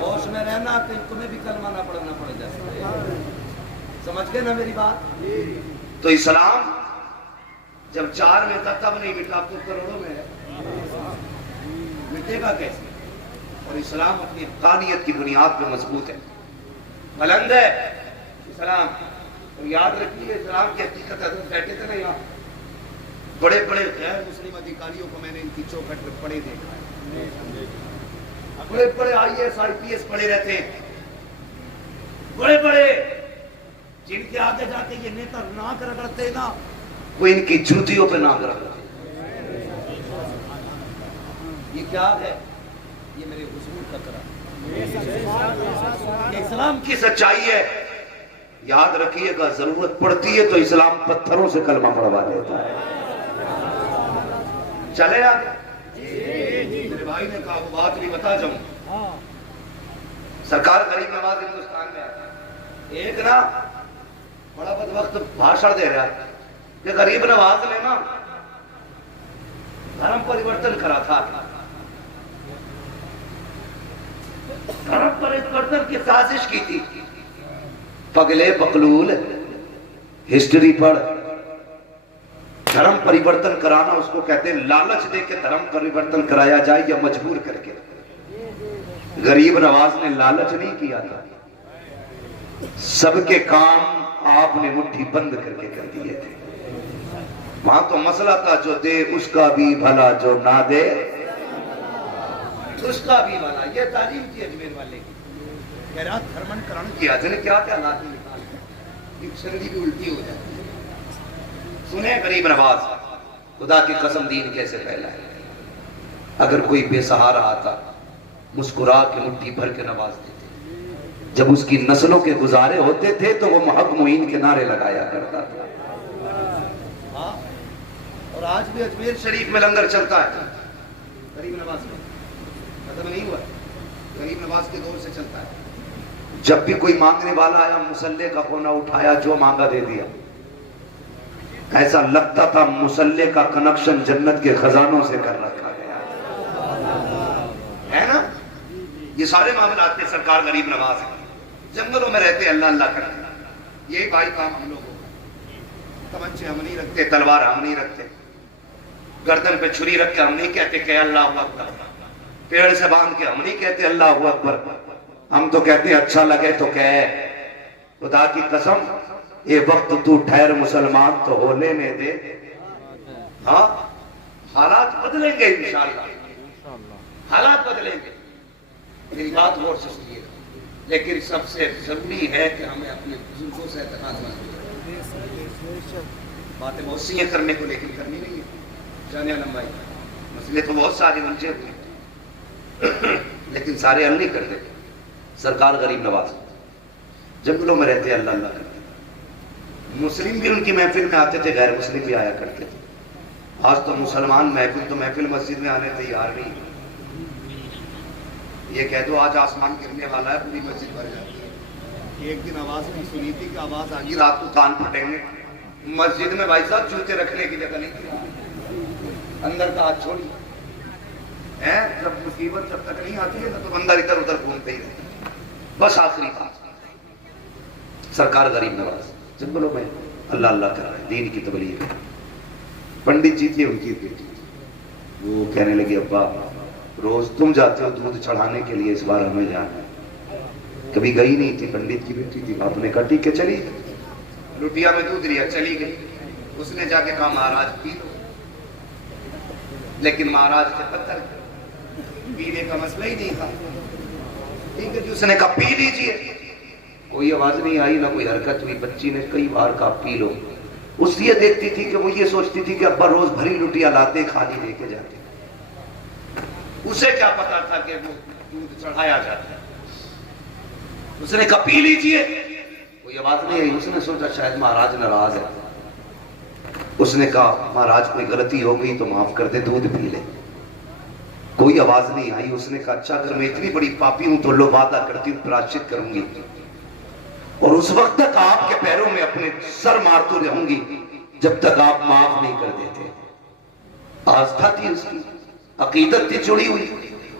ہوش میں رہنا کہ تمہیں بھی کلمہ نہ پڑھنا پڑ جائے. سمجھ گئے نا میری بات. تو اسلام جب 4 میں تھا تب نہیں مٹا, تو کروڑوں میں ہے, مٹے گا کیسے. اور اسلام اپنی حقانیت کی بنیاد پہ مضبوط ہے, بلند ہے اسلام. اور یاد رکھیے اسلام کی حقیقت ہے. بیٹھے تھے نا یہاں بڑے بڑے غیر مسلم ادھیکاریوں کو میں نے ان کی چوکھٹ میں پڑے دیکھا ہے. بڑے بڑے IAS IPS پڑے رہتے ہیں, بڑے بڑے, جن کے آگے جا کے یہ نیتا ناک رگڑتے نا, وہ ان کی جوتیوں پہ ناک رگڑتے. یہ کیا ہے, یہ میرے حضور کا کرم. اسلام کی سچائی ہے. یاد رکھیے گا ضرورت پڑتی ہے تو اسلام پتھروں سے کلمہ پڑھوا دیتا ہے. چلے آگے. میرے بھائی نے کہا وہ بات بھی بتا جاؤں. سرکار غریب نواز ہندوستان میں آئے. ایک نا بڑا بدبخت بھاشن دے رہا ہے کہ غریب نواز نے نا دھرم پریورتن کرا تھا. دھرم پریورتن کی سازش کی تھی. پگلے بقلول ہسٹری پڑھ. دھرم پریورتن کرانا اس کو کہتے ہیں لالچ دے کے دھرم پریورتن کرایا جائے یا مجبور کر کے. غریب نواز نے لالچ نہیں کیا تھا. سب کے کام آپ نے مٹھی بند کر کے کر دیے تھے. وہاں تو مسئلہ تھا جو دے اس کا بھی بھلا جو نہ دے اس کا بھی بھلا. یہ تعلیم تھی اجمیر والے کی. خیرات دھرمن کرن کیا جنہیں کیا کیا حالات نکال ایک شرعی بھی الٹی ہو جاتی ہے. سنیں غریب نواز خدا کی قسم دین کیسے پھیلا ہے. اگر کوئی بے سہارا آتا مسکرا کے مٹھی بھر کے نواز دیتے. جب اس کی نسلوں کے گزارے ہوتے تھے تو وہ محق معین کے نعرے لگایا کرتا تھا. اور آج بھی اجمیر شریف میں لنگر چلتا ہے غریب نواز میں. ختم نہیں ہوا. غریب نواز کے دور سے چلتا ہے. جب بھی کوئی مانگنے والا آیا مسلح کا کونا اٹھایا جو مانگا دے دیا. ایسا لگتا تھا مسلح کا کنیکشن جنت کے خزانوں سے کر رکھا گیا ہے نا. یہ سارے معاملات میں سرکار غریب نواز ہے. جنگلوں میں رہتے اللہ اللہ کرتے. یہی بھائی کام ہم لوگوں کا. تمنچے ہم نہیں رکھتے, تلوار ہم نہیں رکھتے, گردن پہ چھری رکھ کے ہم نہیں کہتے کہ اللہ اکبر, پیڑ سے باندھ کے ہم نہیں کہتے اللہ اکبر. ہم تو کہتے ہیں اچھا لگے تو کہے. خدا کی قسم یہ وقت تو ٹھہر مسلمان تو ہو لینے دے. ہاں حالات بدلیں گے انشاءاللہ. حالات بدلیں گے. میری بات غور سے سنیے. لیکن سب سے ضروری ہے کہ ہمیں اپنے بزرگوں سے اعتقاد مضبوط. باتیں بہت سی ہیں کرنے کو لیکن کرنی نہیں ہے. جانے علم بھائی مسئلے تو بہت سارے منجے ہوئے لیکن سارے حل نہیں کرتے. سرکار غریب نواز جنگلوں میں رہتے اللہ اللہ کرتے. مسلم بھی ان کی محفل میں آتے تھے, غیر مسلم بھی آیا کرتے تھے. آج تو مسلمان محفل تو محفل مسجد میں آنے تیار نہیں. یہ کہہ دو آج آسمان گرنے والا ہے پوری مسجد بھر جاتی ہے. ایک دن آواز میں سنی تھی کہ آواز آگی رات کو کان پھٹیں گے. مسجد میں بھائی صاحب جوتے رکھنے کی جگہ نہیں تھی. اندر کا ہاتھ چھوڑی ہے. جب مصیبت جب تک نہیں آتی ہے تو بندہ ادھر ادھر گھومتے ہی رہتے. بس آخری بات سرکار غریب نواز جنگلوں میں اللہ اللہ کر رہے ہیں, دین کی تبلیغ. پنڈت جی تھی ان کی بیٹی, وہ کہنے لگے ابا روز تم جاتے ہو دودھ چڑھانے کے لیے, اس بار ہمیں جانا ہے. کبھی گئی نہیں تھی, پنڈت کی بیٹی تھی. آپ نے کہا ٹھیک ہے چلی. لٹیا میں دودھ لیا چلی گئی. اس نے جا کے کہا مہاراج پی لو. لیکن مہاراج کے پتھر پینے کا مسئلہ ہی نہیں تھا. ٹھیک ہے جی, اس نے کہا پی لیجیے. کوئی آواز نہیں آئی نہ کوئی حرکت ہوئی. بچی نے کئی بار کہا پی لو. اس لیے دیکھتی تھی کہ وہ یہ سوچتی تھی کہ ابا روز بھری لٹیا لاتے خالی لے کے جاتے. اسے کیا پتا تھا کہ وہ دودھ چڑھایا جاتا ہے. اس نے کہا پی لیجیے. کوئی آواز نہیں آئی. اس نے سوچا شاید مہاراج ناراض ہے. اس نے کہا مہاراج کوئی غلطی ہو گئی تو معاف کر دے, دودھ پی لے. کوئی آواز نہیں آئی. اس نے کہا اچھا اگر میں اتنی بڑی پاپی ہوں تو لو وعدہ کرتی ہوں پراشچت کروں گی اور اس وقت تک آپ کے پیروں میں اپنے سر مارتا رہوں گی جب تک آپ معاف نہیں کر دیتے. آستھا تھی اس کی, عقیدت تھی جڑی ہوئی.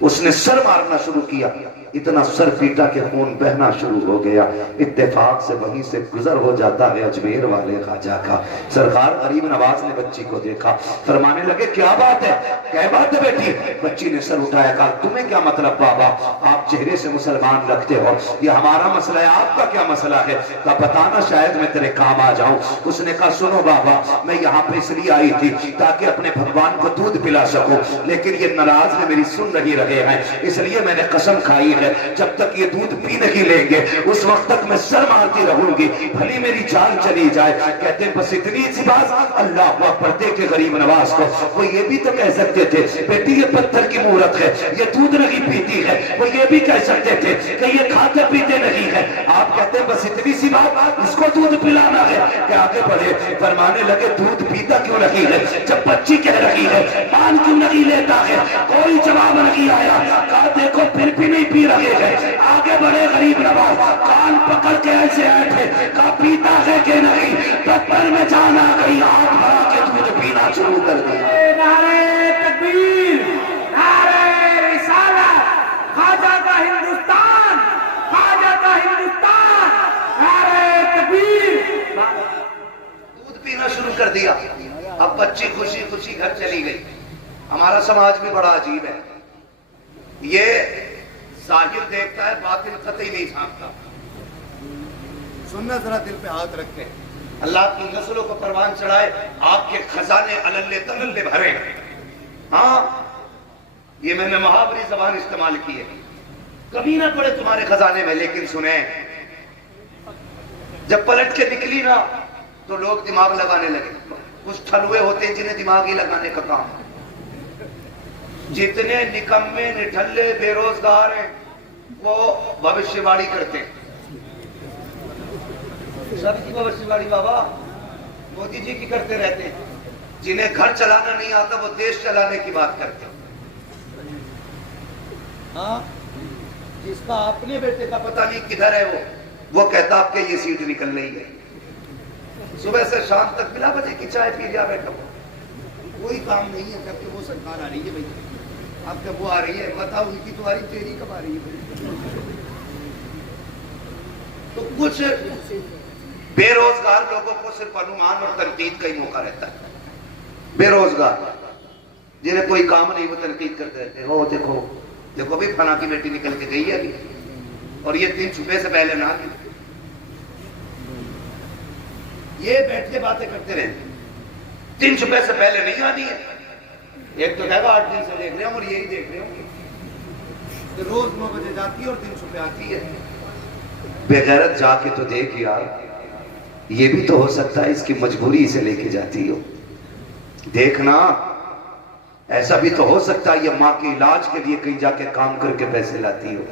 اس نے سر مارنا شروع کیا. اتنا سر پیٹا کہ خون بہنا شروع ہو گیا. اتفاق سے وہیں سے گزر ہو جاتا ہے اجمیر والے خواجہ کا. سرکار غریب نواز نے بچی کو دیکھا, فرمانے لگے کیا بات ہے, کیا بات ہے بیٹی. بچی نے سر اٹھایا, کہا تمہیں کیا مطلب بابا, آپ چہرے سے مسلمان رکھتے ہو, یہ ہمارا مسئلہ ہے, آپ کا کیا مسئلہ ہے. کہا بتانا شاید میں تیرے کام آ جاؤں. اس نے کہا سنو بابا, میں یہاں پہ اس لیے آئی تھی تاکہ اپنے بھگوان کو دودھ پلا سکوں, لیکن یہ ناراض ہے, میری سن رہی رہے. رہے ہیں، اس لیے میں نے قسم کھائی ہے جب تک یہ دودھ پی نہیں لیں گے اس وقت تک میں سر مارتی رہوں گی، بھلی میری جان چلی جائے۔ کہتے ہیں بس اتنی سی بات اللہ ہوا پردے کے غریب نواز کو، وہ یہ بھی تو کہہ سکتے تھے بیٹی یہ پتھر کی مورت ہے، یہ دودھ نہیں پیتی ہے، وہ یہ بھی کہہ سکتے تھے کہ یہ کھاتے پیتے نہیں ہے۔ آپ کہتے ہیں بس اتنی سی بات اس کو دودھ پلانا ہے کہ آگے بڑھے، فرمانے لگے دودھ پیتا کیوں نہیں ہے؟ جب بچی کہہ رہی ہے پان کیوں نہیں لیتا ہے؟ کوئی جواب نہیں آیا، کہا دیکھو پھر بھی نہیں پی رہے ہیں۔ آگے بڑھے غریب نواز، کان پکڑ کے ایسے ایٹھے، کہا پیتا ہے کہ نہیں؟ پتھر میں جان آ گئی، ہاتھ بھرا کے دودھ پینا شروع کر دیا۔ نعرہ تکبیر، نعرہ رسالت، خواجہ کا ہندوستان، خواجہ کا ہندوستان، نعرہ تکبیر۔ دودھ پینا شروع کر دیا۔ اب بچی خوشی خوشی گھر چلی گئی۔ ہمارا سماج بھی بڑا عجیب ہے، یہ ظاہر دیکھتا ہے باطن قطعی نہیں جھانکتا۔ سننا ذرا دل پہ ہاتھ رکھے، اللہ کی نسلوں کو پروان چڑھائے، آپ کے خزانے اللے تللے بھرے۔ ہاں یہ میں نے محاوری زبان استعمال کی ہے، کبھی نہ پڑے تمہارے خزانے میں، لیکن سنیں جب پلٹ کے نکلی نا تو لوگ دماغ لگانے لگے۔ کچھ ٹھلوے ہوتے ہیں جنہیں دماغ ہی لگانے کا کام ہے۔ جتنے نکمے نٹھلے بے روزگار ہیں وہ بھوشیہ واڑی کرتے ہیں۔ سب کی بھوشیہ واڑی بابا مودی جی کی کرتے رہتے ہیں۔ جنہیں گھر چلانا نہیں آتا وہ دیش چلانے کی بات کرتے ہیں۔ ہاں جس کا اپنے بیٹے کا پتہ نہیں کدھر ہے وہ کہتا آپ کے یہ سیٹ نکل رہی ہے، صبح سے شام تک بلا بجے کی چائے پی لیا بیٹھا، کوئی کام نہیں ہے۔ جب کہ وہ سرکار آ رہی ہے بھائی، اب جب وہ آ رہی ہے بتاؤ ان کی تو آ رہی، تیری کب آ رہی ہے؟ تو کچھ بے روزگار لوگوں کو صرف انمان اور تنقید کا ہی موقع رہتا ہے۔ بے روزگار جنہیں کوئی کام نہیں وہ تنقید کرتے رہتے ہیں، وہ دیکھو دیکھو بھی فلاں کی بیٹی نکل کے گئی ہے ابھی، اور یہ دن چھپے سے پہلے نہ آتی، یہ بیٹھ کے باتیں کرتے رہتے، دن چھپے سے پہلے نہیں آنی ہے۔ ایک تو کہے گا 8 دن سے دیکھ رہے ہوں اور یہی دیکھ رہے ہوں کہ روز 9 بجے جاتی ہے اور دن چھپے آتی ہے۔ بے غیرت جا کے تو دیکھ یار، یہ بھی تو ہو سکتا ہے اس کی مجبوری سے لے کے جاتی ہو، دیکھنا ایسا بھی تو ہو سکتا ہے یہ ماں کے علاج کے لیے کہیں جا کے کام کر کے پیسے لاتی ہو۔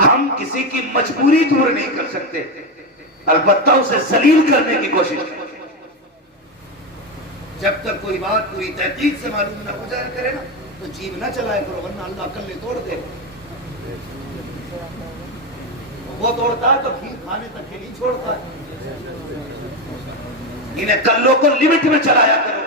ہم کسی کی مجبوری دور نہیں کر سکتے، البتہ اسے ذلیل کرنے کی کوشش کریں۔ جب تک کوئی بات پوری تحقیق سے معلوم نہ ہو جائے کرے نا تو جیب نہ چلائے کرو، ورنہ اللہ کلے توڑ دے۔ وہ توڑتا ہے تو کھیر کھانے تک کے نہیں چھوڑتا ہے۔ انہیں کلوں کو لیمٹ میں چلایا کرو،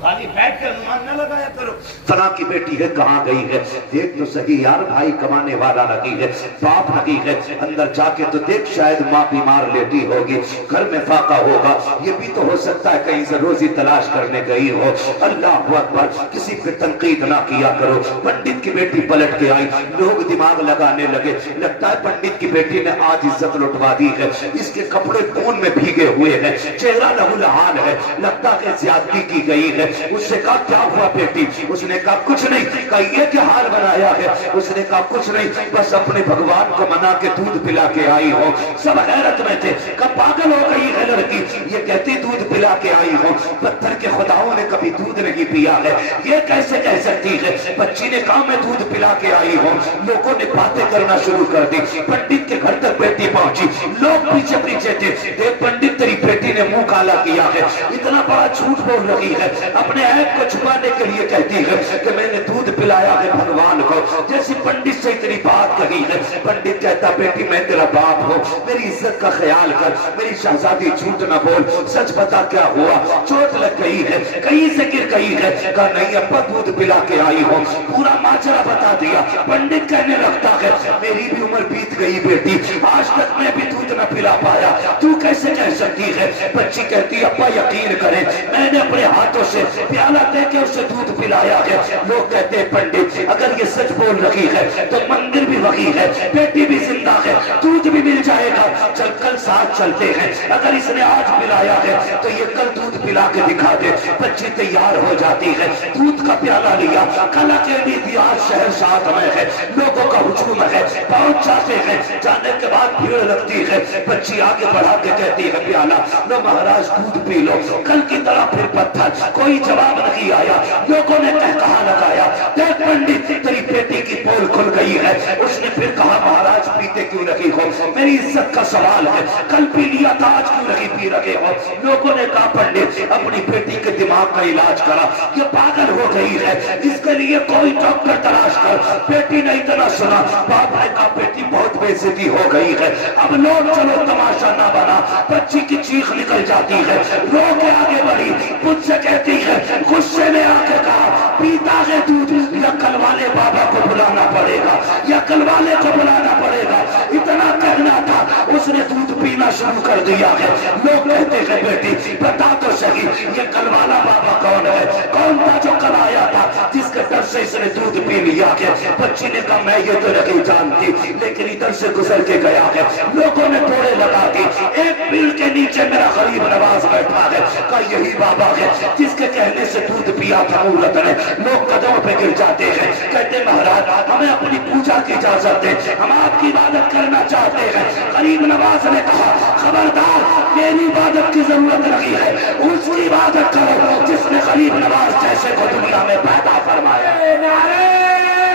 خالی بیٹھ کر انمان نہ لگایا کرو۔ فلاں کی بیٹی ہے کہاں گئی ہے؟ دیکھ تو صحیح یار، بھائی کمانے والا نہیں ہے، باپ نہیں ہے، اندر جا کے تو دیکھ شاید ماں بیمار لیٹی ہوگی، گھر میں فاقہ ہوگا، یہ بھی تو ہو سکتا ہے کہیں سے روزی تلاش کرنے گئی ہو۔ اللہ اکبر، کسی پہ تنقید نہ کیا کرو۔ پنڈت کی بیٹی پلٹ کے آئی، لوگ دماغ لگانے لگے، لگتا ہے پنڈت کی بیٹی نے آج عزت لٹوا دی ہے، اس کے کپڑے خون میں بھیگے ہوئے ہیں، چہرہ لہولہان ہے، لگتا ہے زیادتی کی گئی ہے۔ اس سے کہا کیا ہوا بیٹی؟ اس نے کہا کچھ نہیں۔ کہا یہ کیا حال بنایا ہے؟ اس نے کہا کچھ نہیں، بس اپنے بھگوان کو منا کے دودھ پلا کے آئی ہو۔ سب حیرت میں تھے، کہا پاگل ہو گئی ہے لڑکی، یہ کہتی دودھ پلا کے آئی ہو، پتھر کے خداؤں نے کبھی دودھ نہیں پیا ہے، یہ کیسے کہہ سکتی ہے؟ بچی نے کہا میں دودھ پلا کے آئی ہوں۔ لوگوں نے باتیں کرنا شروع کر دی، پنڈت کے گھر تک بیٹی پہنچی، لوگ پیچھے پیچھے تھے، دیکھ پنڈت تیری بیٹی نے منہ کالا کیا ہے، اتنا بڑا جھوٹ بول رہی ہے، اپنے عیب کو چھپانے کے لیے کہتی ہے کہ میں نے دودھ پلایا ہے بھگوان کو۔ جیسی پنڈت سے اتنی بات کہی ہے، پنڈت کہتا بیٹی میں تیرا باپ ہوں، میری عزت کا خیال کر، میری شہزادی جھوٹ نہ بول، سچ بتا کیا ہوا؟ چوٹ لگ گئی ہے، کہیں سے گر گئی ہے؟ کہا نہیں ابا دودھ پلا کے آئی ہوں، پورا ماجرا بتا دیا۔ پنڈت کہنے لگتا ہے میری بھی عمر بیت گئی بیٹی، آج تک میں بھی دودھ نہ پلا پایا، تو کیسے کہہ رہ سکتی ہے. بچی کہتی ابا یقین کریں میں نے اپنے ہاتھوں سے پیالہ دے کے اسے دودھ پلایا ہے. لوگ کہتے ہیں پنڈت اگر یہ سچ بول رہی ہے تو مندر بھی وہی ہے, بیٹی بھی زندہ ہے, دودھ بھی مل جائے گا. چل کل ساتھ چلتے ہیں, اگر اس نے آج پلایا ہے تو یہ کل دودھ پلا کے دکھا دے. بچی تیار ہو جاتی ہے, دودھ کا پیالہ لیا, کل اکیلی بھی آج شہر ساتھ میں ہے, لوگوں کا ہجوم ہے, پہنچ جاتے ہیں. جانے کے بعد بھیڑ لگتی ہے, بچی آگے بڑھا کے کہتی ہے پیالہ لو مہاراج دودھ پی لو. کل کی طرح پھر پتھر, کوئی جواب نہیں آیا. لوگوں نے کہا لگایا دیکھ پنڈت تیری بیٹی کی پول کھل گئی ہے. اس نے پھر کہا مہاراج پیتے کیوں رہی ہو, میری عزت کا سوال ہے, کل پی لیا تھا آج کیوں نہیں پی رہے ہو. لوگوں نے کہا پنڈت اپنی بیٹی کے دماغ کا علاج کرا, یہ پاگل ہو گئی ہے, اس کے لیے کوئی ڈاکٹر تلاش کر. بیٹی نے اتنا سنا, باپ نے کہا بیٹی بہت بے عزتی ہو گئی ہے, اب لوگ چلو تماشا نہ بنا. بچی کی چیخ نکل جاتی ہے, رو کے آگے بڑھی, مجھ سے کہتی ہے غصے میں آ کے کہا پیتا ہے دودھ یا کل والے بابا کو بلانا پڑے گا, یا کل والے کو بلانا پڑے گا. اتنا کہنا تھا, اس نے دودھ پینا شروع کر دیا ہے. لوگ کہتے ہیں بیٹی بتا تو صحیح یہ کل والا بابا کون ہے, کون تھا جو کل آیا تھا جس کے ڈر سے اس نے دودھ پی لیا ہے. بچی نے کہا میں یہ تو نہیں جانتی, لیکن ادھر سے گزر کے گیا ہے. لوگوں نے توڑے لگا دی, ایک پیڑ کے نیچے میرا غریب نواز بیٹھا ہے, کہا یہی بابا ہے جس کے کہنے سے دودھ پیا تھا مورت نے. لوگ قدموں پہ گر جاتے ہیں, کہتے مہاراج ہمیں اپنی پوجا کی اجازت دے, ہم آپ کی عبادت کرنا چاہتے ہیں. غریب نواز نے کہا خبردار, میری عبادت کی ضرورت نہیں ہے, اس کی عبادت کرو جس نے غریب نواز جیسے کو دنیا میں پیدا فرمایا. نعرہ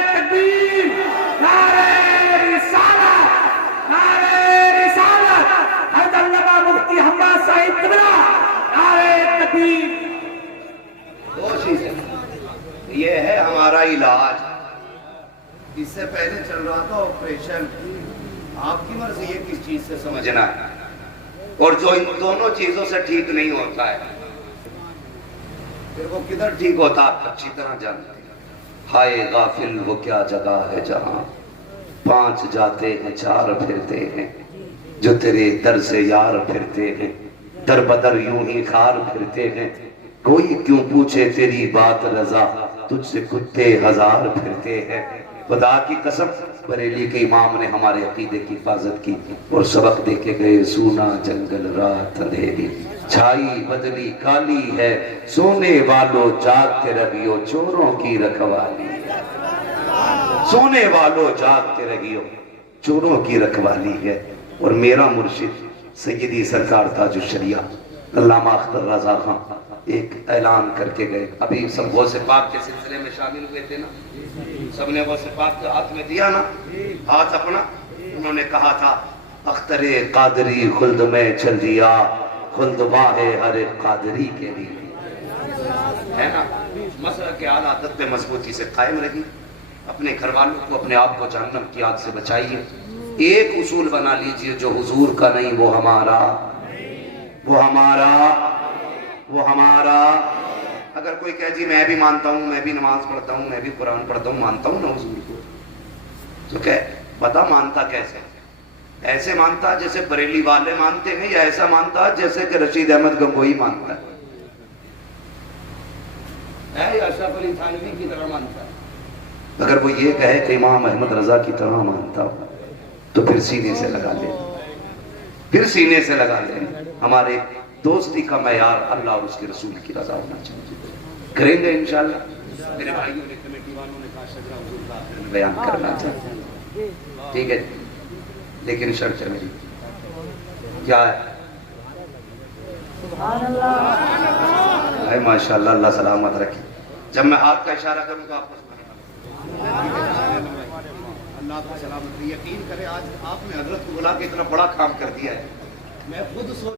تکبیر, نعرہ رسالت, نعرہ رسالت, حضرت علامہ مفتی حماد صاحب قبلہ, نعرہ تکبیر. دو چیزیں, یہ ہے ہمارا علاج. اس سے پہلے چل رہا تھا آپریشن, آپ کی مرضی ہے کس چیز سے سمجھنا ہے, اور جو ان دونوں چیزوں سے ٹھیک نہیں ہوتا ہے پھر وہ کدھر ٹھیک ہوتا آپ اچھی طرح جانتے ہیں. ہائے غافل وہ کیا جگہ ہے جہاں 5 جاتے ہیں 4 پھرتے ہیں, جو تیرے در سے یار پھرتے ہیں, در بدر یوں ہی خار پھرتے ہیں. کوئی کیوں پوچھے تیری بات رضا, تجھ سے کتے 1000 پھرتے ہیں. خدا کی قسم بریلی کے امام نے ہمارے عقیدے کی حفاظت کی اور سبق دے کے گئے. سونا جنگل رات اندھیری, چھائی بدلی کالی ہے, سونے والو جاگتے رہیو چوروں کی رکھوالی. سونے والو جاگتے رہیو چوروں کی رکھوالی ہے. اور میرا مرشد سیدی سرکار تاج الشریعہ علامہ اختر رضا خان ایک اعلان کر کے گئے. ابھی سب غوث پاک کے سلسلے میں شامل ہوئے تھے نا, سب نے غوث پاک کا ہاتھ میں دیا نا ہاتھ اپنا. انہوں نے کہا تھا اختر قادری خلد میں چل دیا, خلد واہ ہر قادری کے لیے, ہے نا. مسئلہ کے اعلیٰ عادت پہ مضبوطی سے قائم رہی, اپنے گھر والوں کو اپنے آپ کو جہنم کی آگ سے بچائیے. ایک اصول بنا لیجئے, جو حضور کا نہیں وہ ہمارا, وہ ہمارا, وہ ہمارا. اگر کوئی کہے جی میں بھی مانتا ہوں, میں بھی نماز پڑھتا ہوں, میں بھی قرآن پڑھتا ہوں, مانتا ہوں نا حضور کو, تو کہ بتا مانتا کیسے؟ ایسے مانتا جیسے بریلی والے مانتے ہیں, یا ایسا مانتا جیسے کہ رشید احمد گنگوئی مانتا ہے, یا اشرف علی تھانوی کی طرح مانتا ہے؟ اگر وہ یہ کہے کہ امام احمد رضا کی طرح مانتا ہوں تو پھر سینے سے لگا لے, پھر سینے سے لگا لے. ہمارے دوستی کا معیار اللہ اور اس کے رسول کی رضا ہونا چاہیے. کریں گے انشاءاللہ. میرے بھائیوں نے, کمیٹی والوں نے کہا شجرہ حضور کا آخر میں بیان کرنا چاہتے ہیں, ٹھیک ہے, لیکن شرط ہے میری کیا ہے؟ سبحان اللہ, ماشاءاللہ, اللہ سلامت رکھے. جب میں ہاتھ کا اشارہ کروں گا آپ کو اللہ کو سلامت. یقین کرے آج آپ نے حضرت کو بلا کے اتنا بڑا کام کر دیا ہے, میں خود سوچ